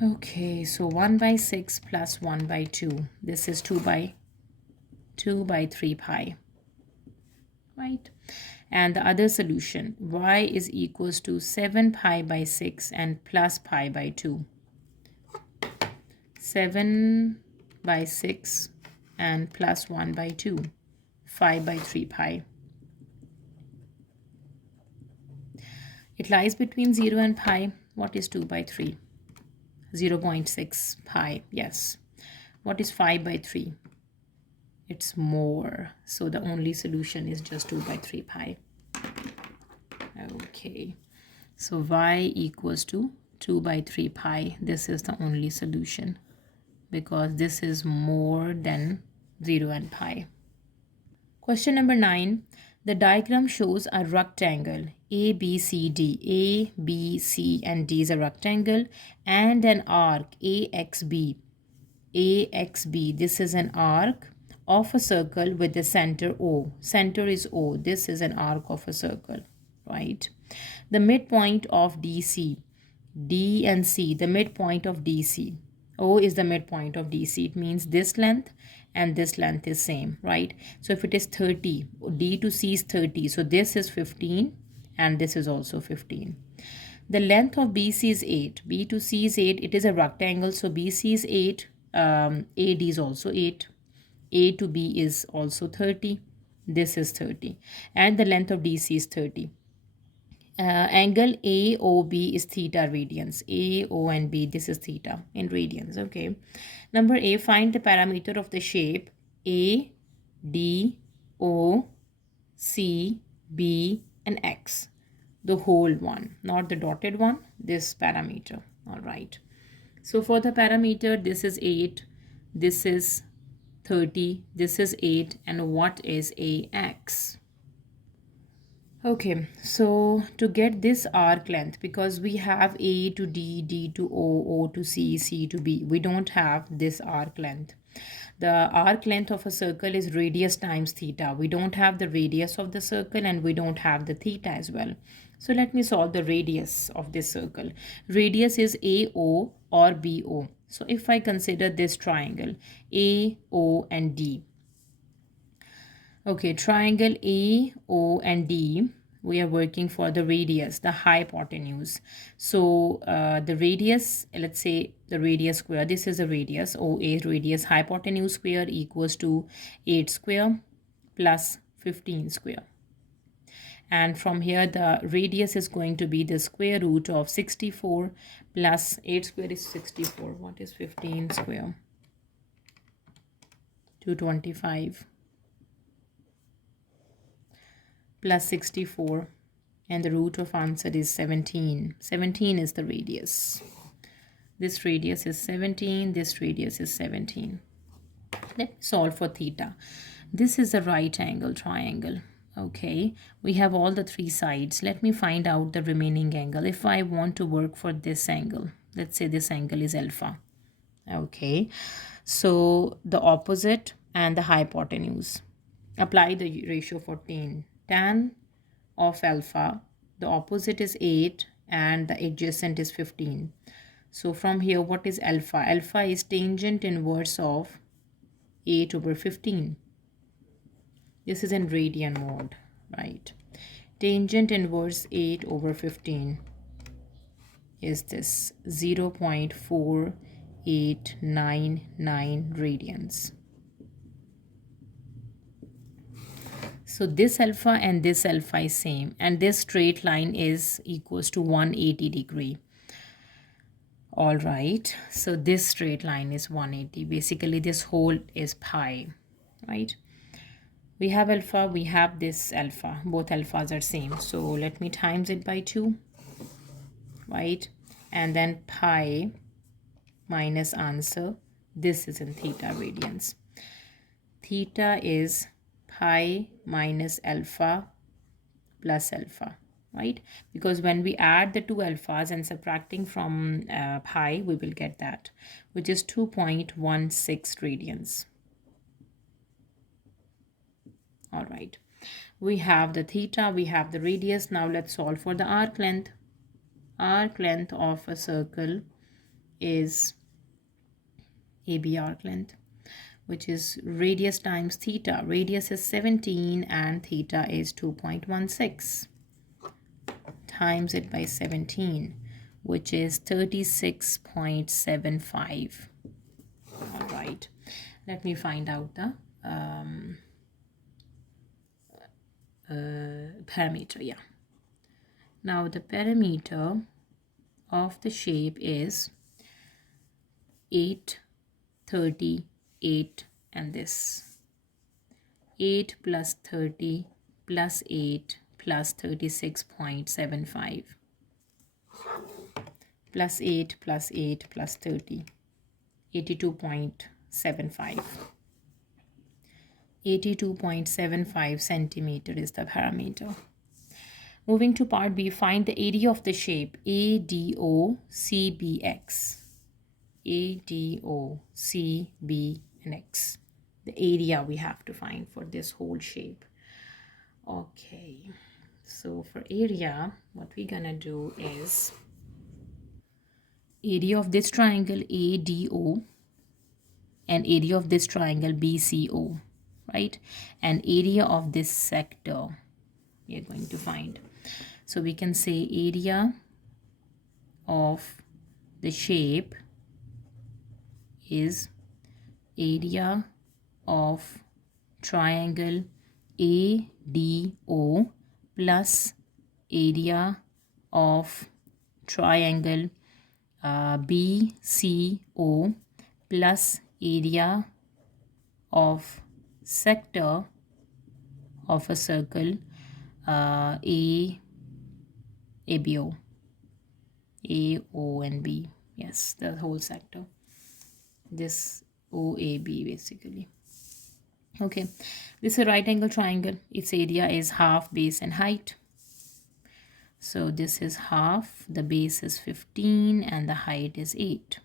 Okay, so 1 by 6 plus 1 by 2. This is 2 by 3 pi, right? And the other solution, y is equals to 7 pi by 6 and plus pi by 2. 7 by 6 and plus 1 by 2. 5 by 3 pi. It lies between 0 and pi. What is 2 by 3? 0.6 pi. Yes. What is 5 by 3? It's more. So the only solution is just 2 by 3 pi. Okay. So y equals to 2 by 3 pi. This is the only solution, because this is more than 0 and pi. Question number 9. The diagram shows a rectangle A, B, C, D. A, B, C, and D is a rectangle, and an arc AXB. AXB. This is an arc of a circle with the center O. Center is O. This is an arc of a circle, right? The midpoint of DC. D and C. The midpoint of DC. O is the midpoint of DC. It means this length, and this length is same, right? So if it is 30, D to C is 30, so this is 15 and this is also 15. The length of BC is 8. B to C is 8. It is a rectangle, so BC is 8. AD is also 8. A to B is also 30. This is 30. And the length of DC is 30. Angle AOB is theta radians. A, O, and B, this is theta in radians. Okay. Number A, find the parameter of the shape A, D, O, C, B, and X. The whole one, not the dotted one, this parameter. All right. So for the parameter, this is 8, this is 30, this is 8, and what is AX? Okay, so to get this arc length, because we have A to D, D to O, O to C, C to B, we don't have this arc length. The arc length of a circle is radius times theta. We don't have the radius of the circle and we don't have the theta as well. So let me solve the radius of this circle. Radius is AO or BO. So if I consider this triangle, AO and D. Okay, triangle A, O, and D, we are working for the radius, the hypotenuse. So the radius, let's say the radius square, this is a radius, OA radius, hypotenuse square equals to 8 square plus 15 square. And from here, the radius is going to be the square root of 64 plus 8 square is 64. What is 15 square? 225. Plus 64, and the root of answer is 17. 17 is the radius. This radius is 17, this radius is 17. Let me solve for theta. This is a right angle triangle. Okay, we have all the three sides. Let me find out the remaining angle. If I want to work for this angle, let's say this angle is alpha. Okay, so the opposite and the hypotenuse. Apply the ratio for tan of alpha, the opposite is 8 and the adjacent is 15. So from here, what is alpha? Alpha is tangent inverse of 8 over 15. This is in radian mode, right? Tangent inverse 8 over 15 is this 0.4899 radians. So this alpha and this alpha is same, and this straight line is equals to 180 degree. All right, so this straight line is 180. Basically, this whole is pi, right? We have alpha, we have this alpha. Both alphas are same. So let me times it by 2, right? And then pi minus answer. This is in theta radians. Theta is pi minus alpha plus alpha, right? Because when we add the two alphas and subtracting from pi, we will get that, which is 2.16 radians. All right, we have the theta, we have the radius. Now let's solve for the arc length. Arc length of a circle is AB arc length, which is radius times theta. Radius is 17 and theta is 2.16. Times it by 17, which is 36.75. All right, let me find out the parameter. Yeah, now the parameter of the shape is 8, 30, 8, and this 8 plus 30 plus 8 plus 36.75 plus 8 plus 8 plus 30, 82.75. 82.75 centimeter is the parameter. Moving to part B, find the area of the shape ADOCBX. ADOCB and X. The area we have to find for this whole shape. Okay, so for area, what we're gonna do is area of this triangle ADO and area of this triangle BCO, right? And area of this sector we are going to find. So we can say area of the shape is area of triangle ADO plus area of triangle BCO plus area of sector of a circle ABO, AO and B. Yes, the whole sector. This OAB basically. Okay, this is a right angle triangle. Its area is half, base and height. So this is half, the base is 15 and the height is 8.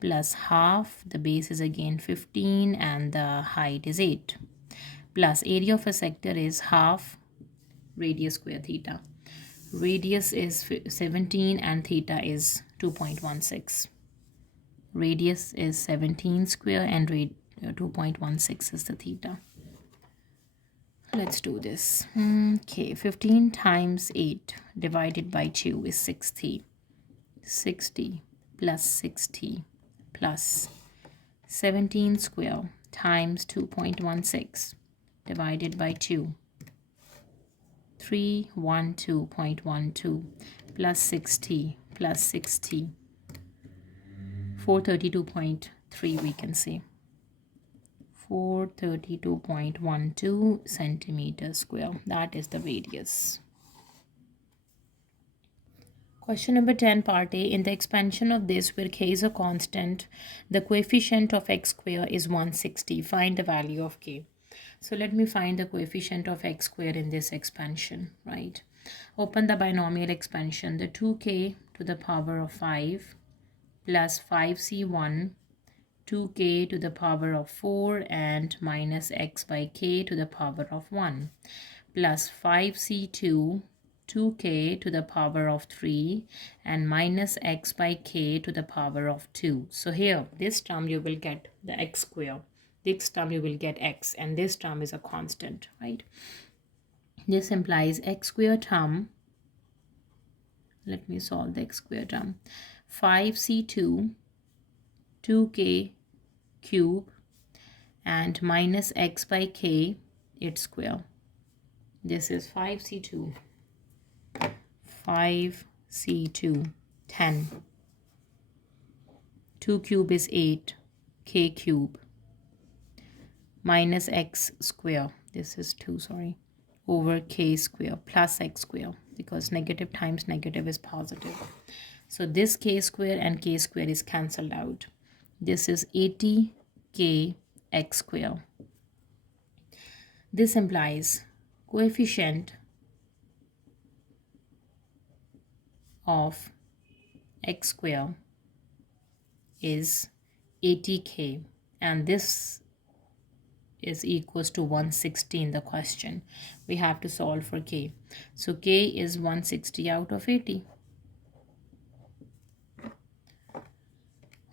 Plus half, the base is again 15 and the height is 8. Plus area of a sector is half radius square theta. Radius is 17 and theta is 2.16. Radius is 17 square and 2.16 is the theta. Let's do this. Okay, 15 times 8 divided by 2 is 60. 60 plus 60 plus 17 square times 2.16 divided by 2. 312.12 plus 60 plus 60. 432.3 we can say. 432.12 centimeters square. That is the radius. Question number 10, part A. In the expansion of this, where k is a constant, the coefficient of x square is 160. Find the value of k. So let me find the coefficient of x square in this expansion, right? Open the binomial expansion. The 2k to the power of 5 plus 5c1, 2k to the power of 4 and minus x by k to the power of 1 plus 5c2, 2k to the power of 3 and minus x by k to the power of 2. So here, this term you will get the x square. This term you will get x, and this term is a constant, right? This implies x square term. Let me solve the x square term. 5c2, 2k cube and minus x by k, its square. This is 5c2. 5c2, 10. 2 cube is 8, k cube minus x square. This is 2, sorry, over k square plus x square, because negative times negative is positive. So this k square and k square is cancelled out. This is 80k x square. This implies coefficient of x square is 80k, and this is equals to 160 in the question. We have to solve for k. So k is 160 out of 80.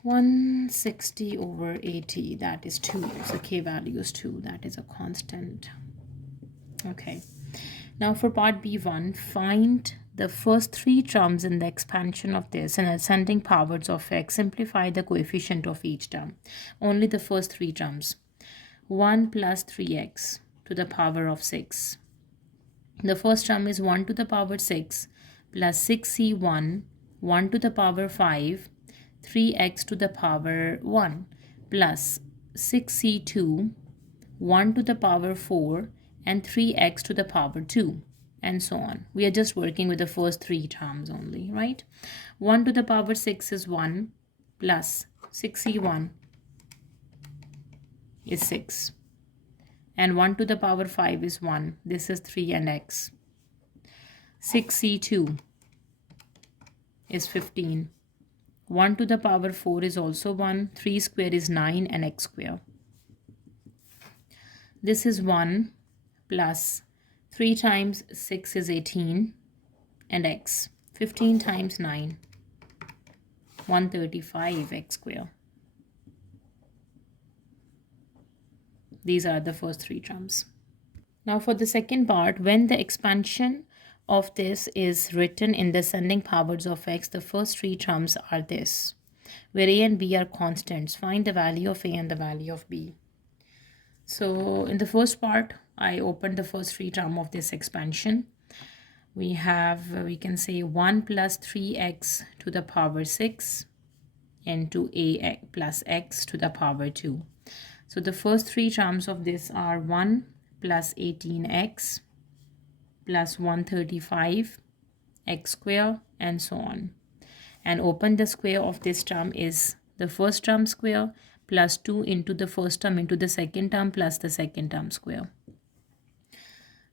160 over 80, that is 2. So k value is 2. That is a constant. Okay. Now for part B1, find the first 3 terms in the expansion of this and ascending powers of x. Simplify the coefficient of each term. Only the first 3 terms. 1 plus 3x to the power of 6. The first term is 1 to the power 6 plus 6c1, 1 to the power 5, 3x to the power 1 plus 6c2, 1 to the power 4 and 3x to the power 2, and so on. We are just working with the first 3 terms only, right? 1 to the power 6 is 1 plus 6c1 is 6 and 1 to the power 5 is 1. This is 3 and x. 6c2 is 15. 1 to the power 4 is also 1. 3 square is 9 and x square. This is 1 plus 3 times 6 is 18 and x. 15 times 9, 135 x square. These are the first three terms. Now for the second part, when the expansion of this is written in the ascending powers of x, the first three terms are this, where a and b are constants. Find the value of a and the value of b. So in the first part, I opened the first three term of this expansion. We have, we can say 1 plus 3x to the power 6 into a plus x to the power 2. So the first three terms of this are 1 plus 18x plus 135 x square and so on. And open the square of this term is the first term square plus 2 into the first term into the second term plus the second term square.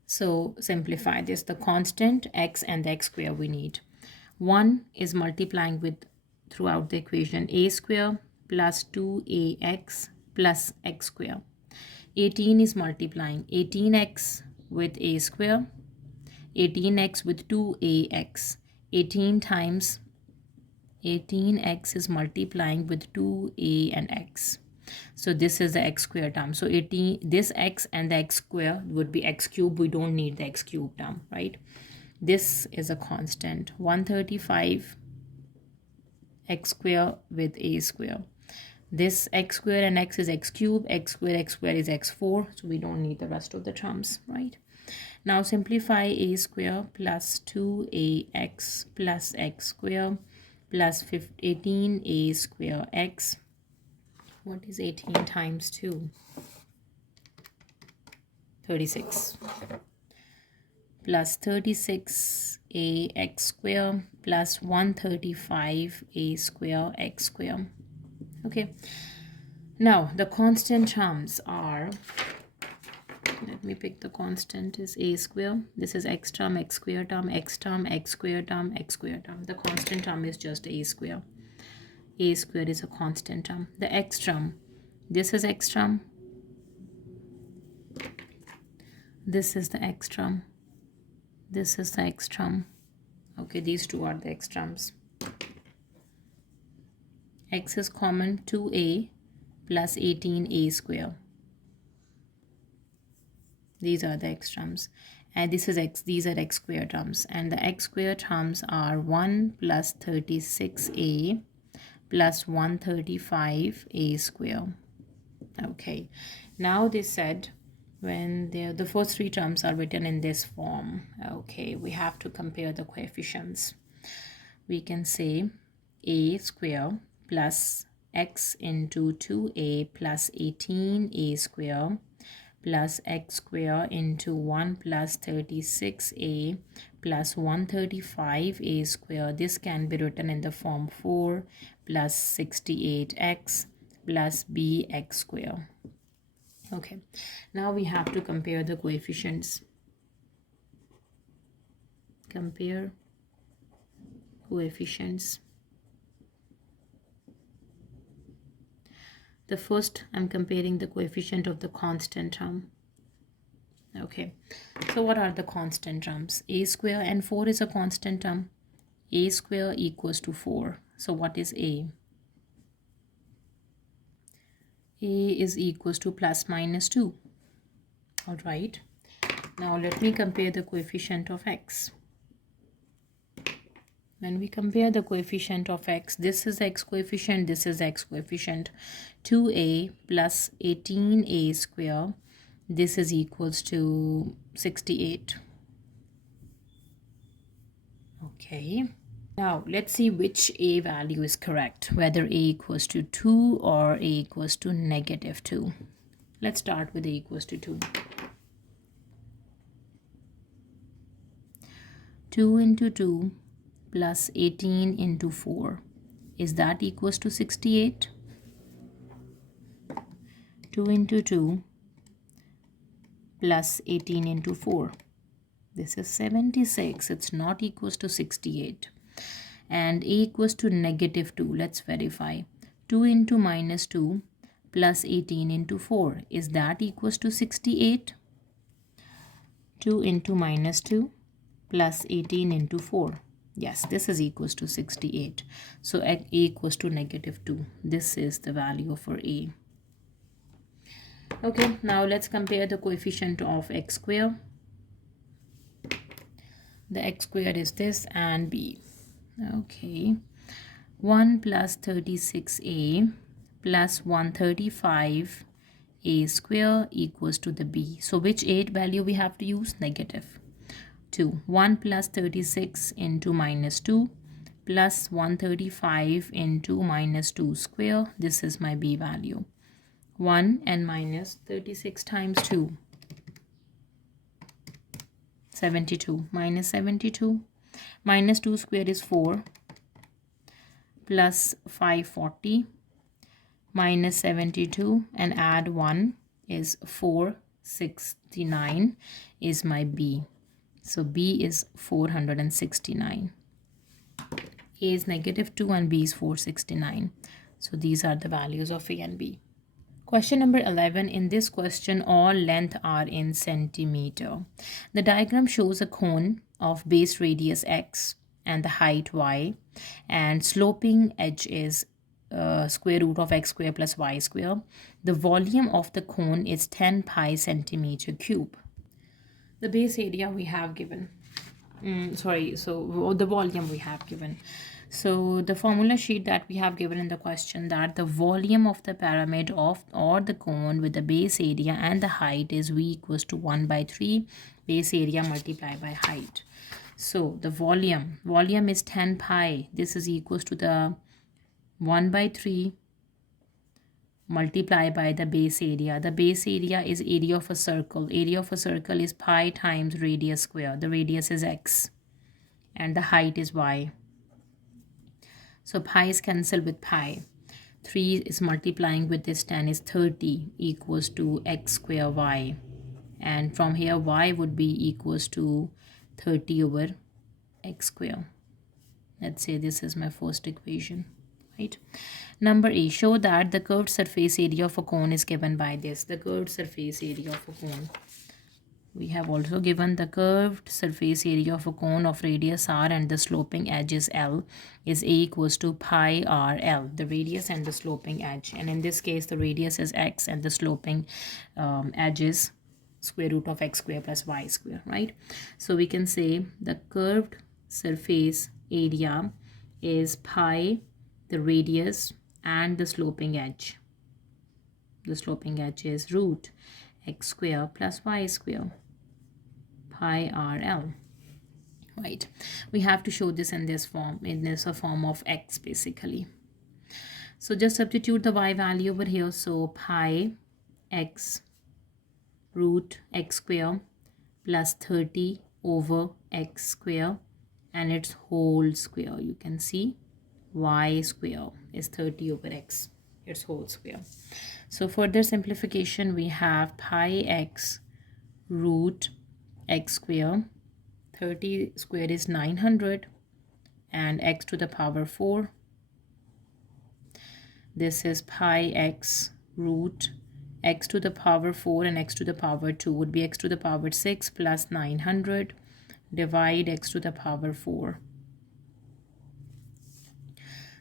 So simplify this, the constant x and the x square we need. 1 is multiplying with throughout the equation a square plus 2ax plus x square. 18 is multiplying 18x with a square, 18x with 2ax. 18 times 18x is multiplying with 2a and x. So this is the x square term. So 18, this x and the x square would be x cube. We don't need the x cube term, right? This is a constant, 135 x square with a square. This x square and x is x cube, x square is x4, so we don't need the rest of the terms, right? Now simplify a square plus 2ax plus x square plus 18a square x. What is 18 times 2? 36. Plus 36ax square plus 135a square x square. Okay, now the constant terms are, let me pick the constant, is a square. This is x term, x square term, x term, x square term, x square term. The constant term is just a square. A square is a constant term. The x term, this is x term, this is the x term, this is the x term. Okay, these two are the x terms. X is common, 2a plus 18a square. These are the x terms. And this is x, these are x square terms. And the x square terms are 1 plus 36a plus 135a square. Okay, now they said when the first three terms are written in this form, okay, we have to compare the coefficients. We can say a square plus x into 2a plus 18a square plus x square into 1 plus 36a plus 135a square. This can be written in the form 4 plus 68x plus bx square. Okay, now we have to compare the coefficients. Compare coefficients. The first, I'm comparing the coefficient of the constant term. Okay, so what are the constant terms? A square and 4 is a constant term. A square equals to 4. So what is A? A is equals to plus minus 2. All right. Now let me compare the coefficient of x. When we compare the coefficient of x, this is x coefficient, this is x coefficient. 2a plus 18a square, this is equals to 68. Okay, now let's see which a value is correct, whether a equals to 2 or a equals to negative 2. Let's start with a equals to 2. 2 into 2 plus 18 into 4. Is that equals to 68? 2 into 2 plus 18 into 4. This is 76. It's not equals to 68. And a equals to negative 2. Let's verify. 2 into minus 2 plus 18 into 4. Is that equals to 68? 2 into minus 2 plus 18 into 4. Yes, this is equals to 68. So a equals to negative 2. This is the value for a. Okay, now let's compare the coefficient of x square. The x squared is this and b. Okay, 1 plus 36a plus 135 a square equals to the b. So which 8 value we have to use? Negative 2. 1 plus 36 into minus 2 plus 135 into minus 2 square. This is my b value. 1 and minus 36 times 2. 72 minus 72. Minus 2 square is 4 plus 540 minus 72 and add 1 is 469 is my b. So b is 469. A is negative 2 and b is 469. So these are the values of a and b. Question number 11. In this question, all length are in centimeter. The diagram shows a cone of base radius x and the height y, and sloping edge is square root of x square plus y square. The volume of the cone is 10 pi centimeter cube. The base area we have given. So the volume we have given. So the formula sheet that we have given in the question, that the volume of the pyramid of or the cone with the base area and the height is v equals to 1 by 3 base area multiplied by height. So the volume is 10 pi. This is equals to the 1 by 3 multiply by the base area. The base area is area of a circle. Area of a circle is pi times radius square. The radius is x and the height is y. So pi is cancelled with pi. 3 is multiplying with this 10 is 30 equals to x square y. And from here y would be equals to 30 over x square. Let's say this is my first equation. Right. Number A, show that the curved surface area of a cone is given by this. The curved surface area of a cone. We have also given the curved surface area of a cone of radius r and the sloping edge is L is A equals to pi r L, the radius and the sloping edge. And in this case, the radius is x and the sloping edge is square root of x square plus y square, right? So we can say the curved surface area is pi, the radius, and the sloping edge. The sloping edge is root x square plus y square, pi r L. Right, we have to show this in this form, in this a form of x basically. So just substitute the y value over here. So pi x root x square plus 30 over x square and its whole square. You can see y square is 30 over x, its whole square. So further simplification, we have pi x root x square. 30 square is 900 and x to the power 4. This is pi x root x to the power 4 and x to the power 2 would be x to the power 6 plus 900 divide x to the power 4.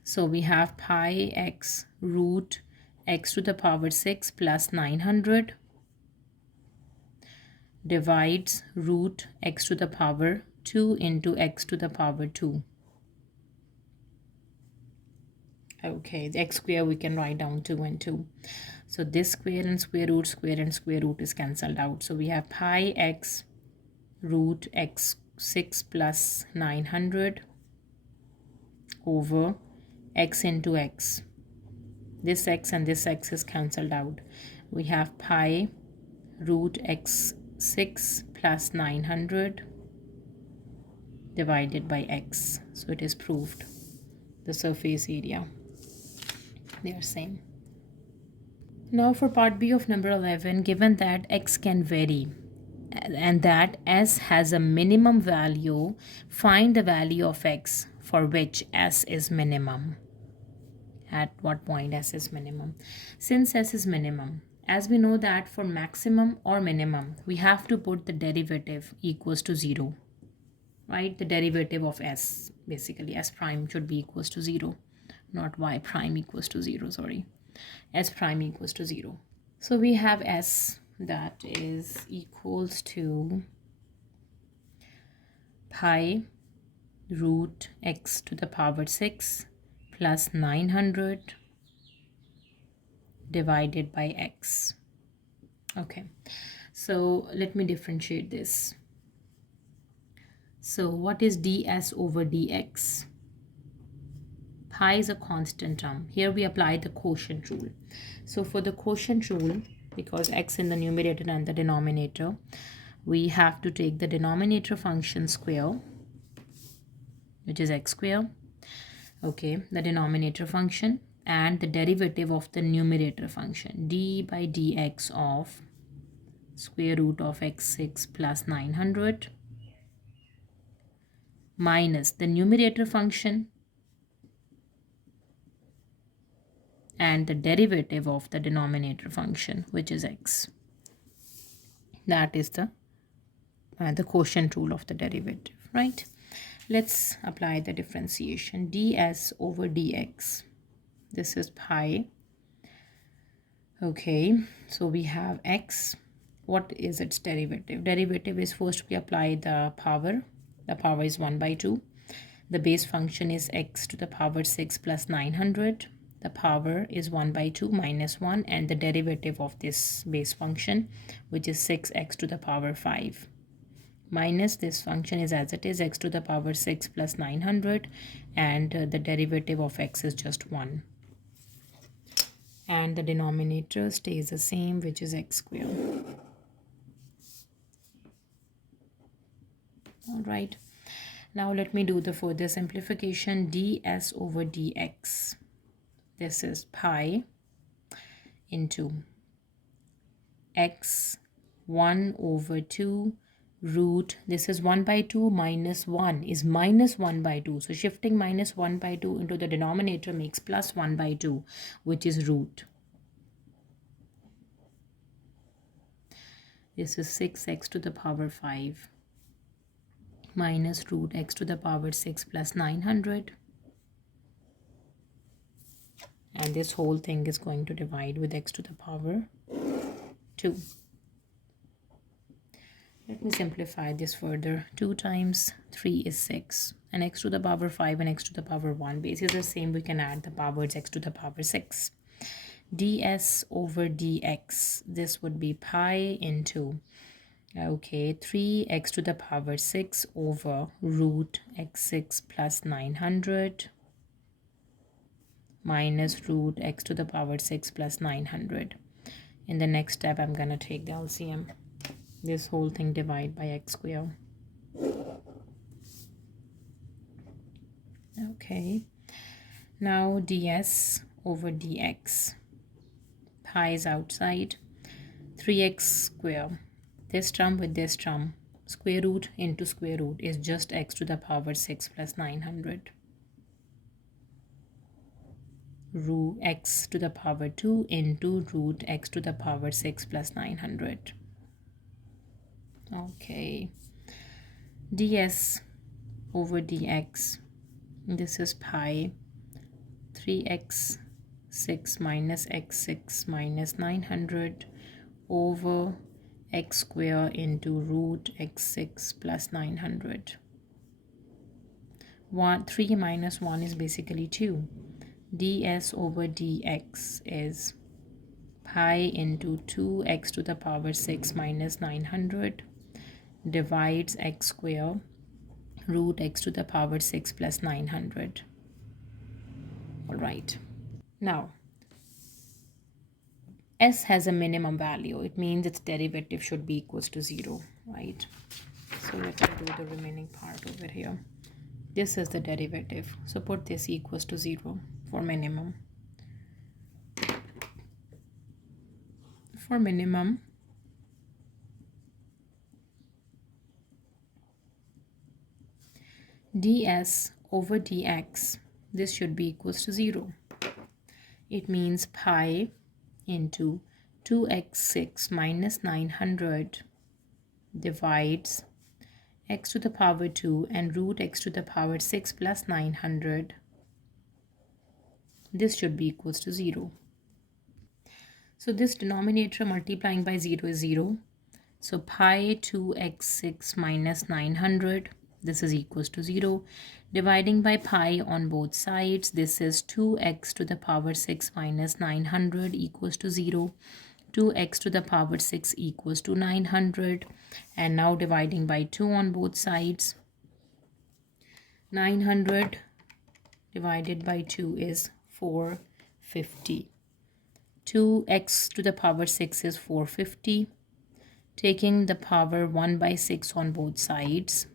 So we have pi x root x to the power 6 plus 900 divides root x to the power 2 into x to the power 2. Okay, the x square we can write down 2 and 2. So this square and square root is cancelled out. So we have pi x root x 6 plus 900 over x into x. This x and this x is cancelled out. We have pi root x 6 plus 900 divided by x. So it is proved. The surface area, they are same. Now for part B of number 11, given that x can vary and that s has a minimum value, find the value of x for which s is minimum. At what point s is minimum? Since s is minimum, as we know that for maximum or minimum, we have to put the derivative equals to 0. Right? The derivative of s, basically s prime should be equals to 0, not y prime equals to 0, sorry. S prime equals to 0. So we have s that is equals to pi root x to the power 6 plus 900 divided by x. Okay, so let me differentiate this. So what is ds over dx? Pi is a constant term. Here we apply the quotient rule. So for the quotient rule, because x in the numerator and the denominator, we have to take the denominator function square, which is x square, okay, the denominator function, and the derivative of the numerator function, d by dx of square root of x6 plus 900 minus the numerator function and the derivative of the denominator function, which is x. That is the quotient rule of the derivative, right? Let's apply the differentiation. ds over dx. This is pi. Okay, so we have x. What is its derivative? Derivative is first we apply the power. The power is 1 by 2. The base function is x to the power 6 plus 900. The power is 1 by 2 minus 1, and the derivative of this base function, which is 6x to the power 5. Minus this function is as it is, x to the power 6 plus 900, and the derivative of x is just 1. And the denominator stays the same, which is x squared. All right. Now let me do the further simplification. ds over dx. This is pi into x 1 over 2 root, this is 1 by 2 minus 1 is minus 1 by 2. So shifting minus 1 by 2 into the denominator makes plus 1 by 2, which is root. This is 6x to the power 5 minus root x to the power 6 plus 900. And this whole thing is going to divide with x to the power 2. Let me simplify this further. 2 times 3 is 6. And x to the power 5 and x to the power 1. Base is the same. We can add the powers x to the power 6. ds over dx. This would be pi into, okay, 3x to the power 6 over root x6 plus 900 minus root x to the power 6 plus 900. In the next step, I'm going to take the LCM. This whole thing divide by x squared. Okay. Now ds over dx. Pi is outside. 3x squared. This term with this term. Square root into square root is just x to the power 6 plus 900. Root x to the power 2 into root x to the power 6 plus 900. Okay, ds over dx. This is pi 3x 6 minus x6 minus 900 over x squared into root x6 plus 900. 3 minus 1 is basically 2. ds over dx is pi into 2x to the power 6 minus 900 divides x squared root x to the power 6 plus 900. All right. Now, s has a minimum value. It means its derivative should be equals to 0, right? So let me do the remaining part over here. This is the derivative. So put this equals to 0 for minimum. For minimum, ds over dx, this should be equals to 0. It means pi into 2x6 minus 900 divides x to the power 2 and root x to the power 6 plus 900. This should be equals to 0. So this denominator multiplying by 0 is 0. So pi 2x6 minus 900, this is equals to 0. Dividing by pi on both sides, this is 2x to the power 6 minus 900 equals to 0. 2x to the power 6 equals to 900. And now dividing by 2 on both sides, 900 divided by 2 is 450. 2x to the power 6 is 450. Taking the power 1 by 6 on both sides.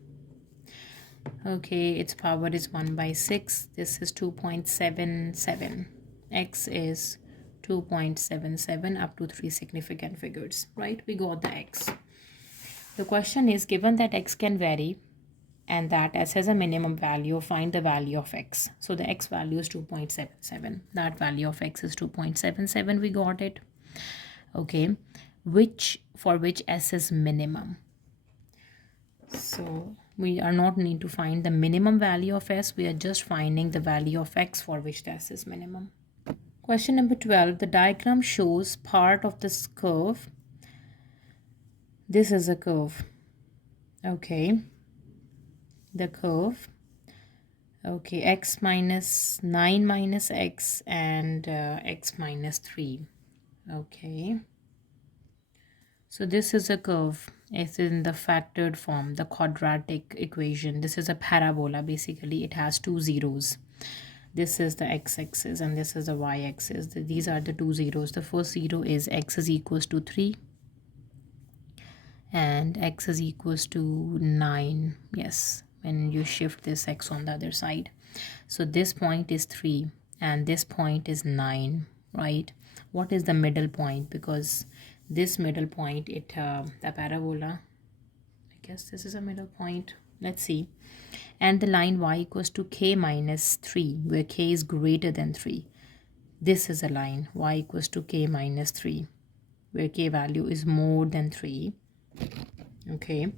Okay, its power is 1 by 6. This is 2.77. X is 2.77 up to 3 significant figures, right? We got the x. The question is, given that x can vary and that s has a minimum value, find the value of x. So the x value is 2.77. That value of x is 2.77. We got it. Okay, for which s is minimum. So we are not need to find the minimum value of s. We are just finding the value of x for which the s is minimum. Question number 12. The diagram shows part of this curve. This is a curve. Okay. The curve. Okay. X minus 9 minus x and x minus 3. Okay. So this is a curve. It's in the factored form, the quadratic equation. This is a parabola. Basically, it has two zeros. This is the x-axis and this is the y-axis. These are the two zeros. The first zero is x is equals to 3 and x is equals to 9. Yes, when you shift this x on the other side. So this point is 3 and this point is 9, right? What is the middle point? Because this middle point, the parabola, I guess this is a middle point. Let's see. And the line y equals to k minus 3, where k is greater than 3. This is a line y equals to k minus 3, where k value is more than 3. Okay.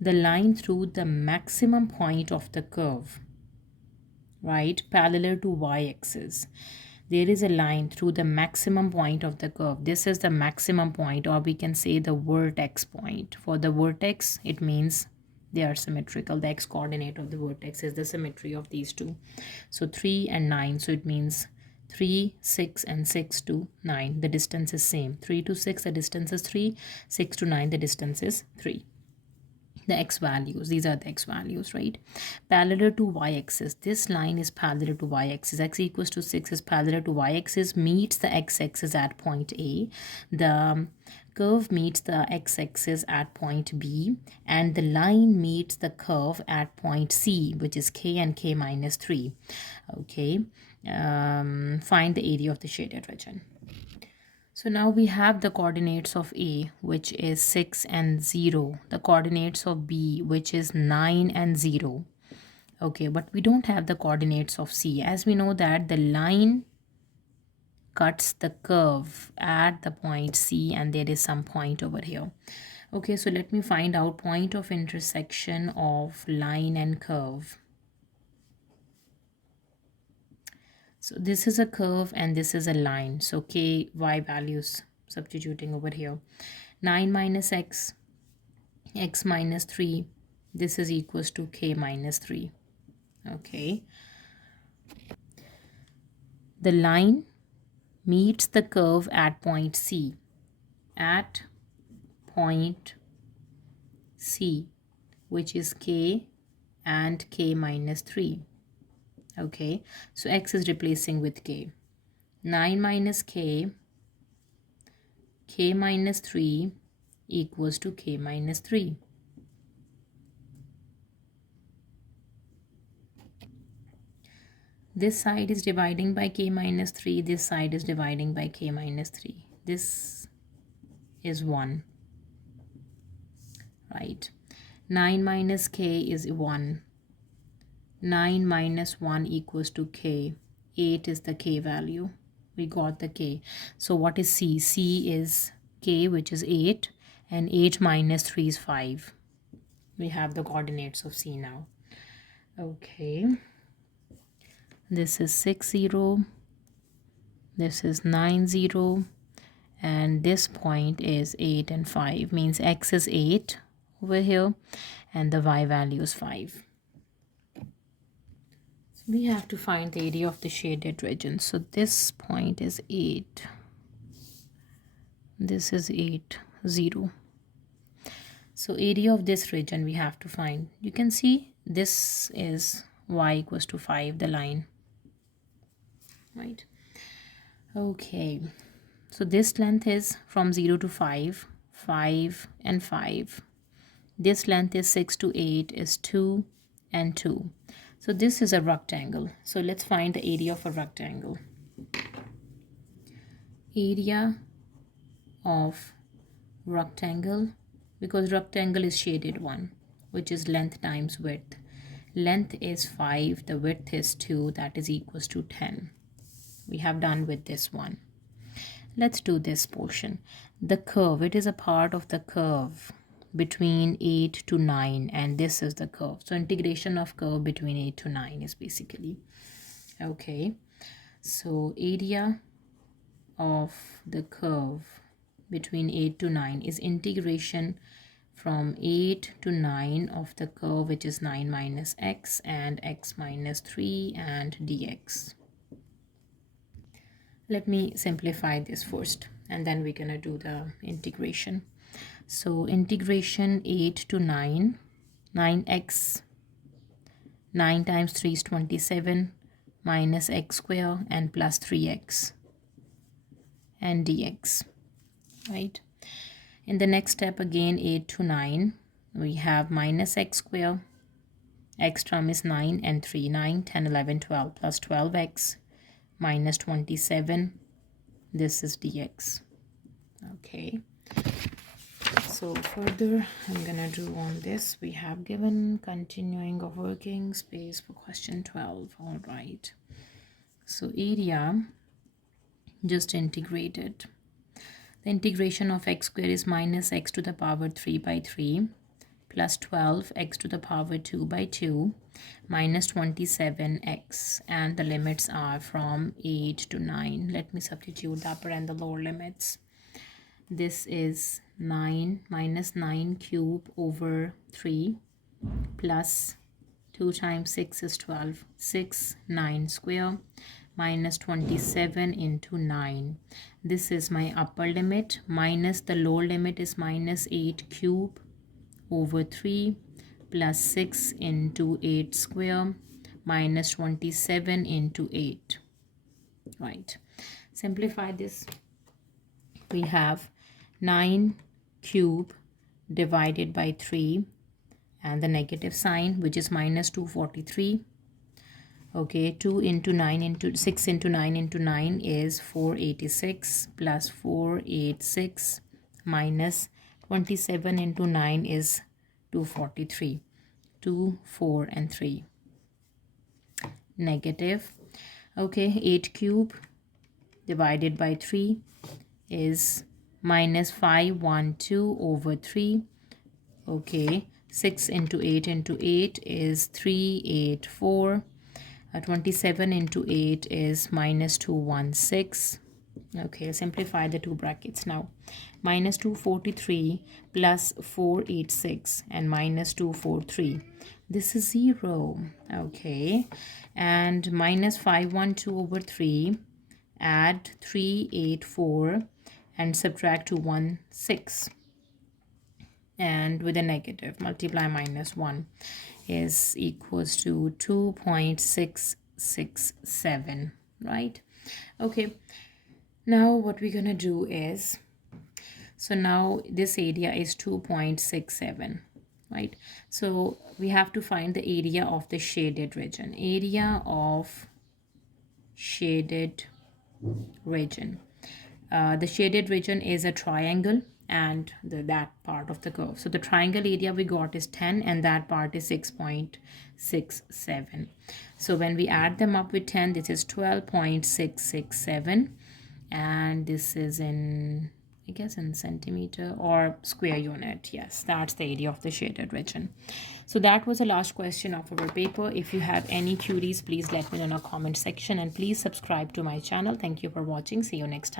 The line through the maximum point of the curve, right, parallel to y-axis. There is a line through the maximum point of the curve. This is the maximum point, or we can say the vertex point. For the vertex, it means they are symmetrical. The x-coordinate of the vertex is the symmetry of these two. So 3 and 9. So it means 3, 6 and 6 to 9. The distance is same. 3 to 6, the distance is 3. 6 to 9, the distance is 3. The x values, these are the x values, right? Parallel to y-axis, this line is parallel to y-axis. X equals to 6 is parallel to y-axis, meets the x-axis at point A. The curve meets the x-axis at point B, and the line meets the curve at point C, which is k and k minus 3. Okay, find the area of the shaded region. So now we have the coordinates of A, which is 6 and 0. The coordinates of B, which is 9 and 0. Okay, but we don't have the coordinates of C. As we know that the line cuts the curve at the point C and there is some point over here. Okay, so let me find out point of intersection of line and curve. So this is a curve and this is a line. So k, y values substituting over here. 9 minus x, x minus 3. This is equals to k minus 3. Okay. The line meets the curve at point C. At point C, which is k and k minus 3. Okay, so x is replacing with k. 9 minus k, k minus 3 equals to k minus 3. This side is dividing by k minus 3. This side is dividing by k minus 3. This is 1. Right. 9 minus k is 1. 9 minus 1 equals to k. 8 is the k value. We got the k. So what is C? C is k, which is 8. And 8 minus 3 is 5. We have the coordinates of C now. Okay. This is 6, 0. This is 9, 0. and this point is 8 and 5, means x is 8 over here and the y value is 5. So we have to find the area of the shaded region. So this point is 8, this is 8, 0. So area of this region we have to find. You can see this is y equals to 5, the line, right? Okay, so this length is from 0 to 5, 5 and 5. This length is 6 to 8 is 2 and 2. So this is a rectangle. So let's find the area of a rectangle. Area of rectangle, because rectangle is shaded one, which is length times width. Length is 5, the width is 2, that is equals to 10. We have done with this one. Let's do this portion. The curve, it is a part of the curve between 8 to 9, and this is the curve. So integration of curve between 8 to 9 is basically, okay. So area of the curve between 8 to 9 is integration from 8 to 9 of the curve, which is 9 minus x and x minus 3 and dx. Let me simplify this first and then we're gonna do the integration. So integration 8 to 9, 9x, 9 times 3 is 27, minus x square and plus 3x and dx, right? In the next step again 8 to 9, we have minus x square, x term is 9 and 3, 9, 10, 11, 12 plus 12x minus 27, this is dx. Okay, so further I'm gonna do on this. We have given continuing of working space for question 12. All right, so area, just integrate it. The integration of x square is minus x to the power 3 by 3 plus 12 x to the power 2 by 2 minus 27x, and the limits are from 8 to 9. Let me substitute the upper and the lower limits. This is 9 minus 9 cube over 3 plus 2 times 6 is 12, 6, 9 square minus 27 into 9. This is my upper limit, minus the lower limit is minus 8 cube over 3 plus 6 into 8 square minus 27 into 8. Right, simplify this. We have 9 cube divided by 3 and the negative sign, which is minus 243. Okay, 2 into 9 into 6 into 9 into 9 is 486 plus 486 minus 27 into 9 is 243. 2, 4 and 3. Negative. Okay, 8 cube divided by 3 is minus 512 over 3. Okay, 6 into 8 is 384. 27 into 8 is minus 216. Okay, simplify the two brackets now. Minus 243 plus 486 and minus 243. This is 0. Okay, and minus 512 over 3, add 384 and subtract 216. And with a negative, multiply minus 1 is equals to 2.667, right? Okay, now what we're gonna do is, so now this area is 2.67, right? So we have to find the area of the shaded region. Area of shaded region. The shaded region is a triangle and that part of the curve. So the triangle area we got is 10 and that part is 6.67. So when we add them up with 10, this is 12.667 and this is in, I guess, in centimeter or square unit. Yes, that's the area of the shaded region. So that was the last question of our paper. If you have any queries, please let me know in the comment section and please subscribe to my channel. Thank you for watching. See you next time.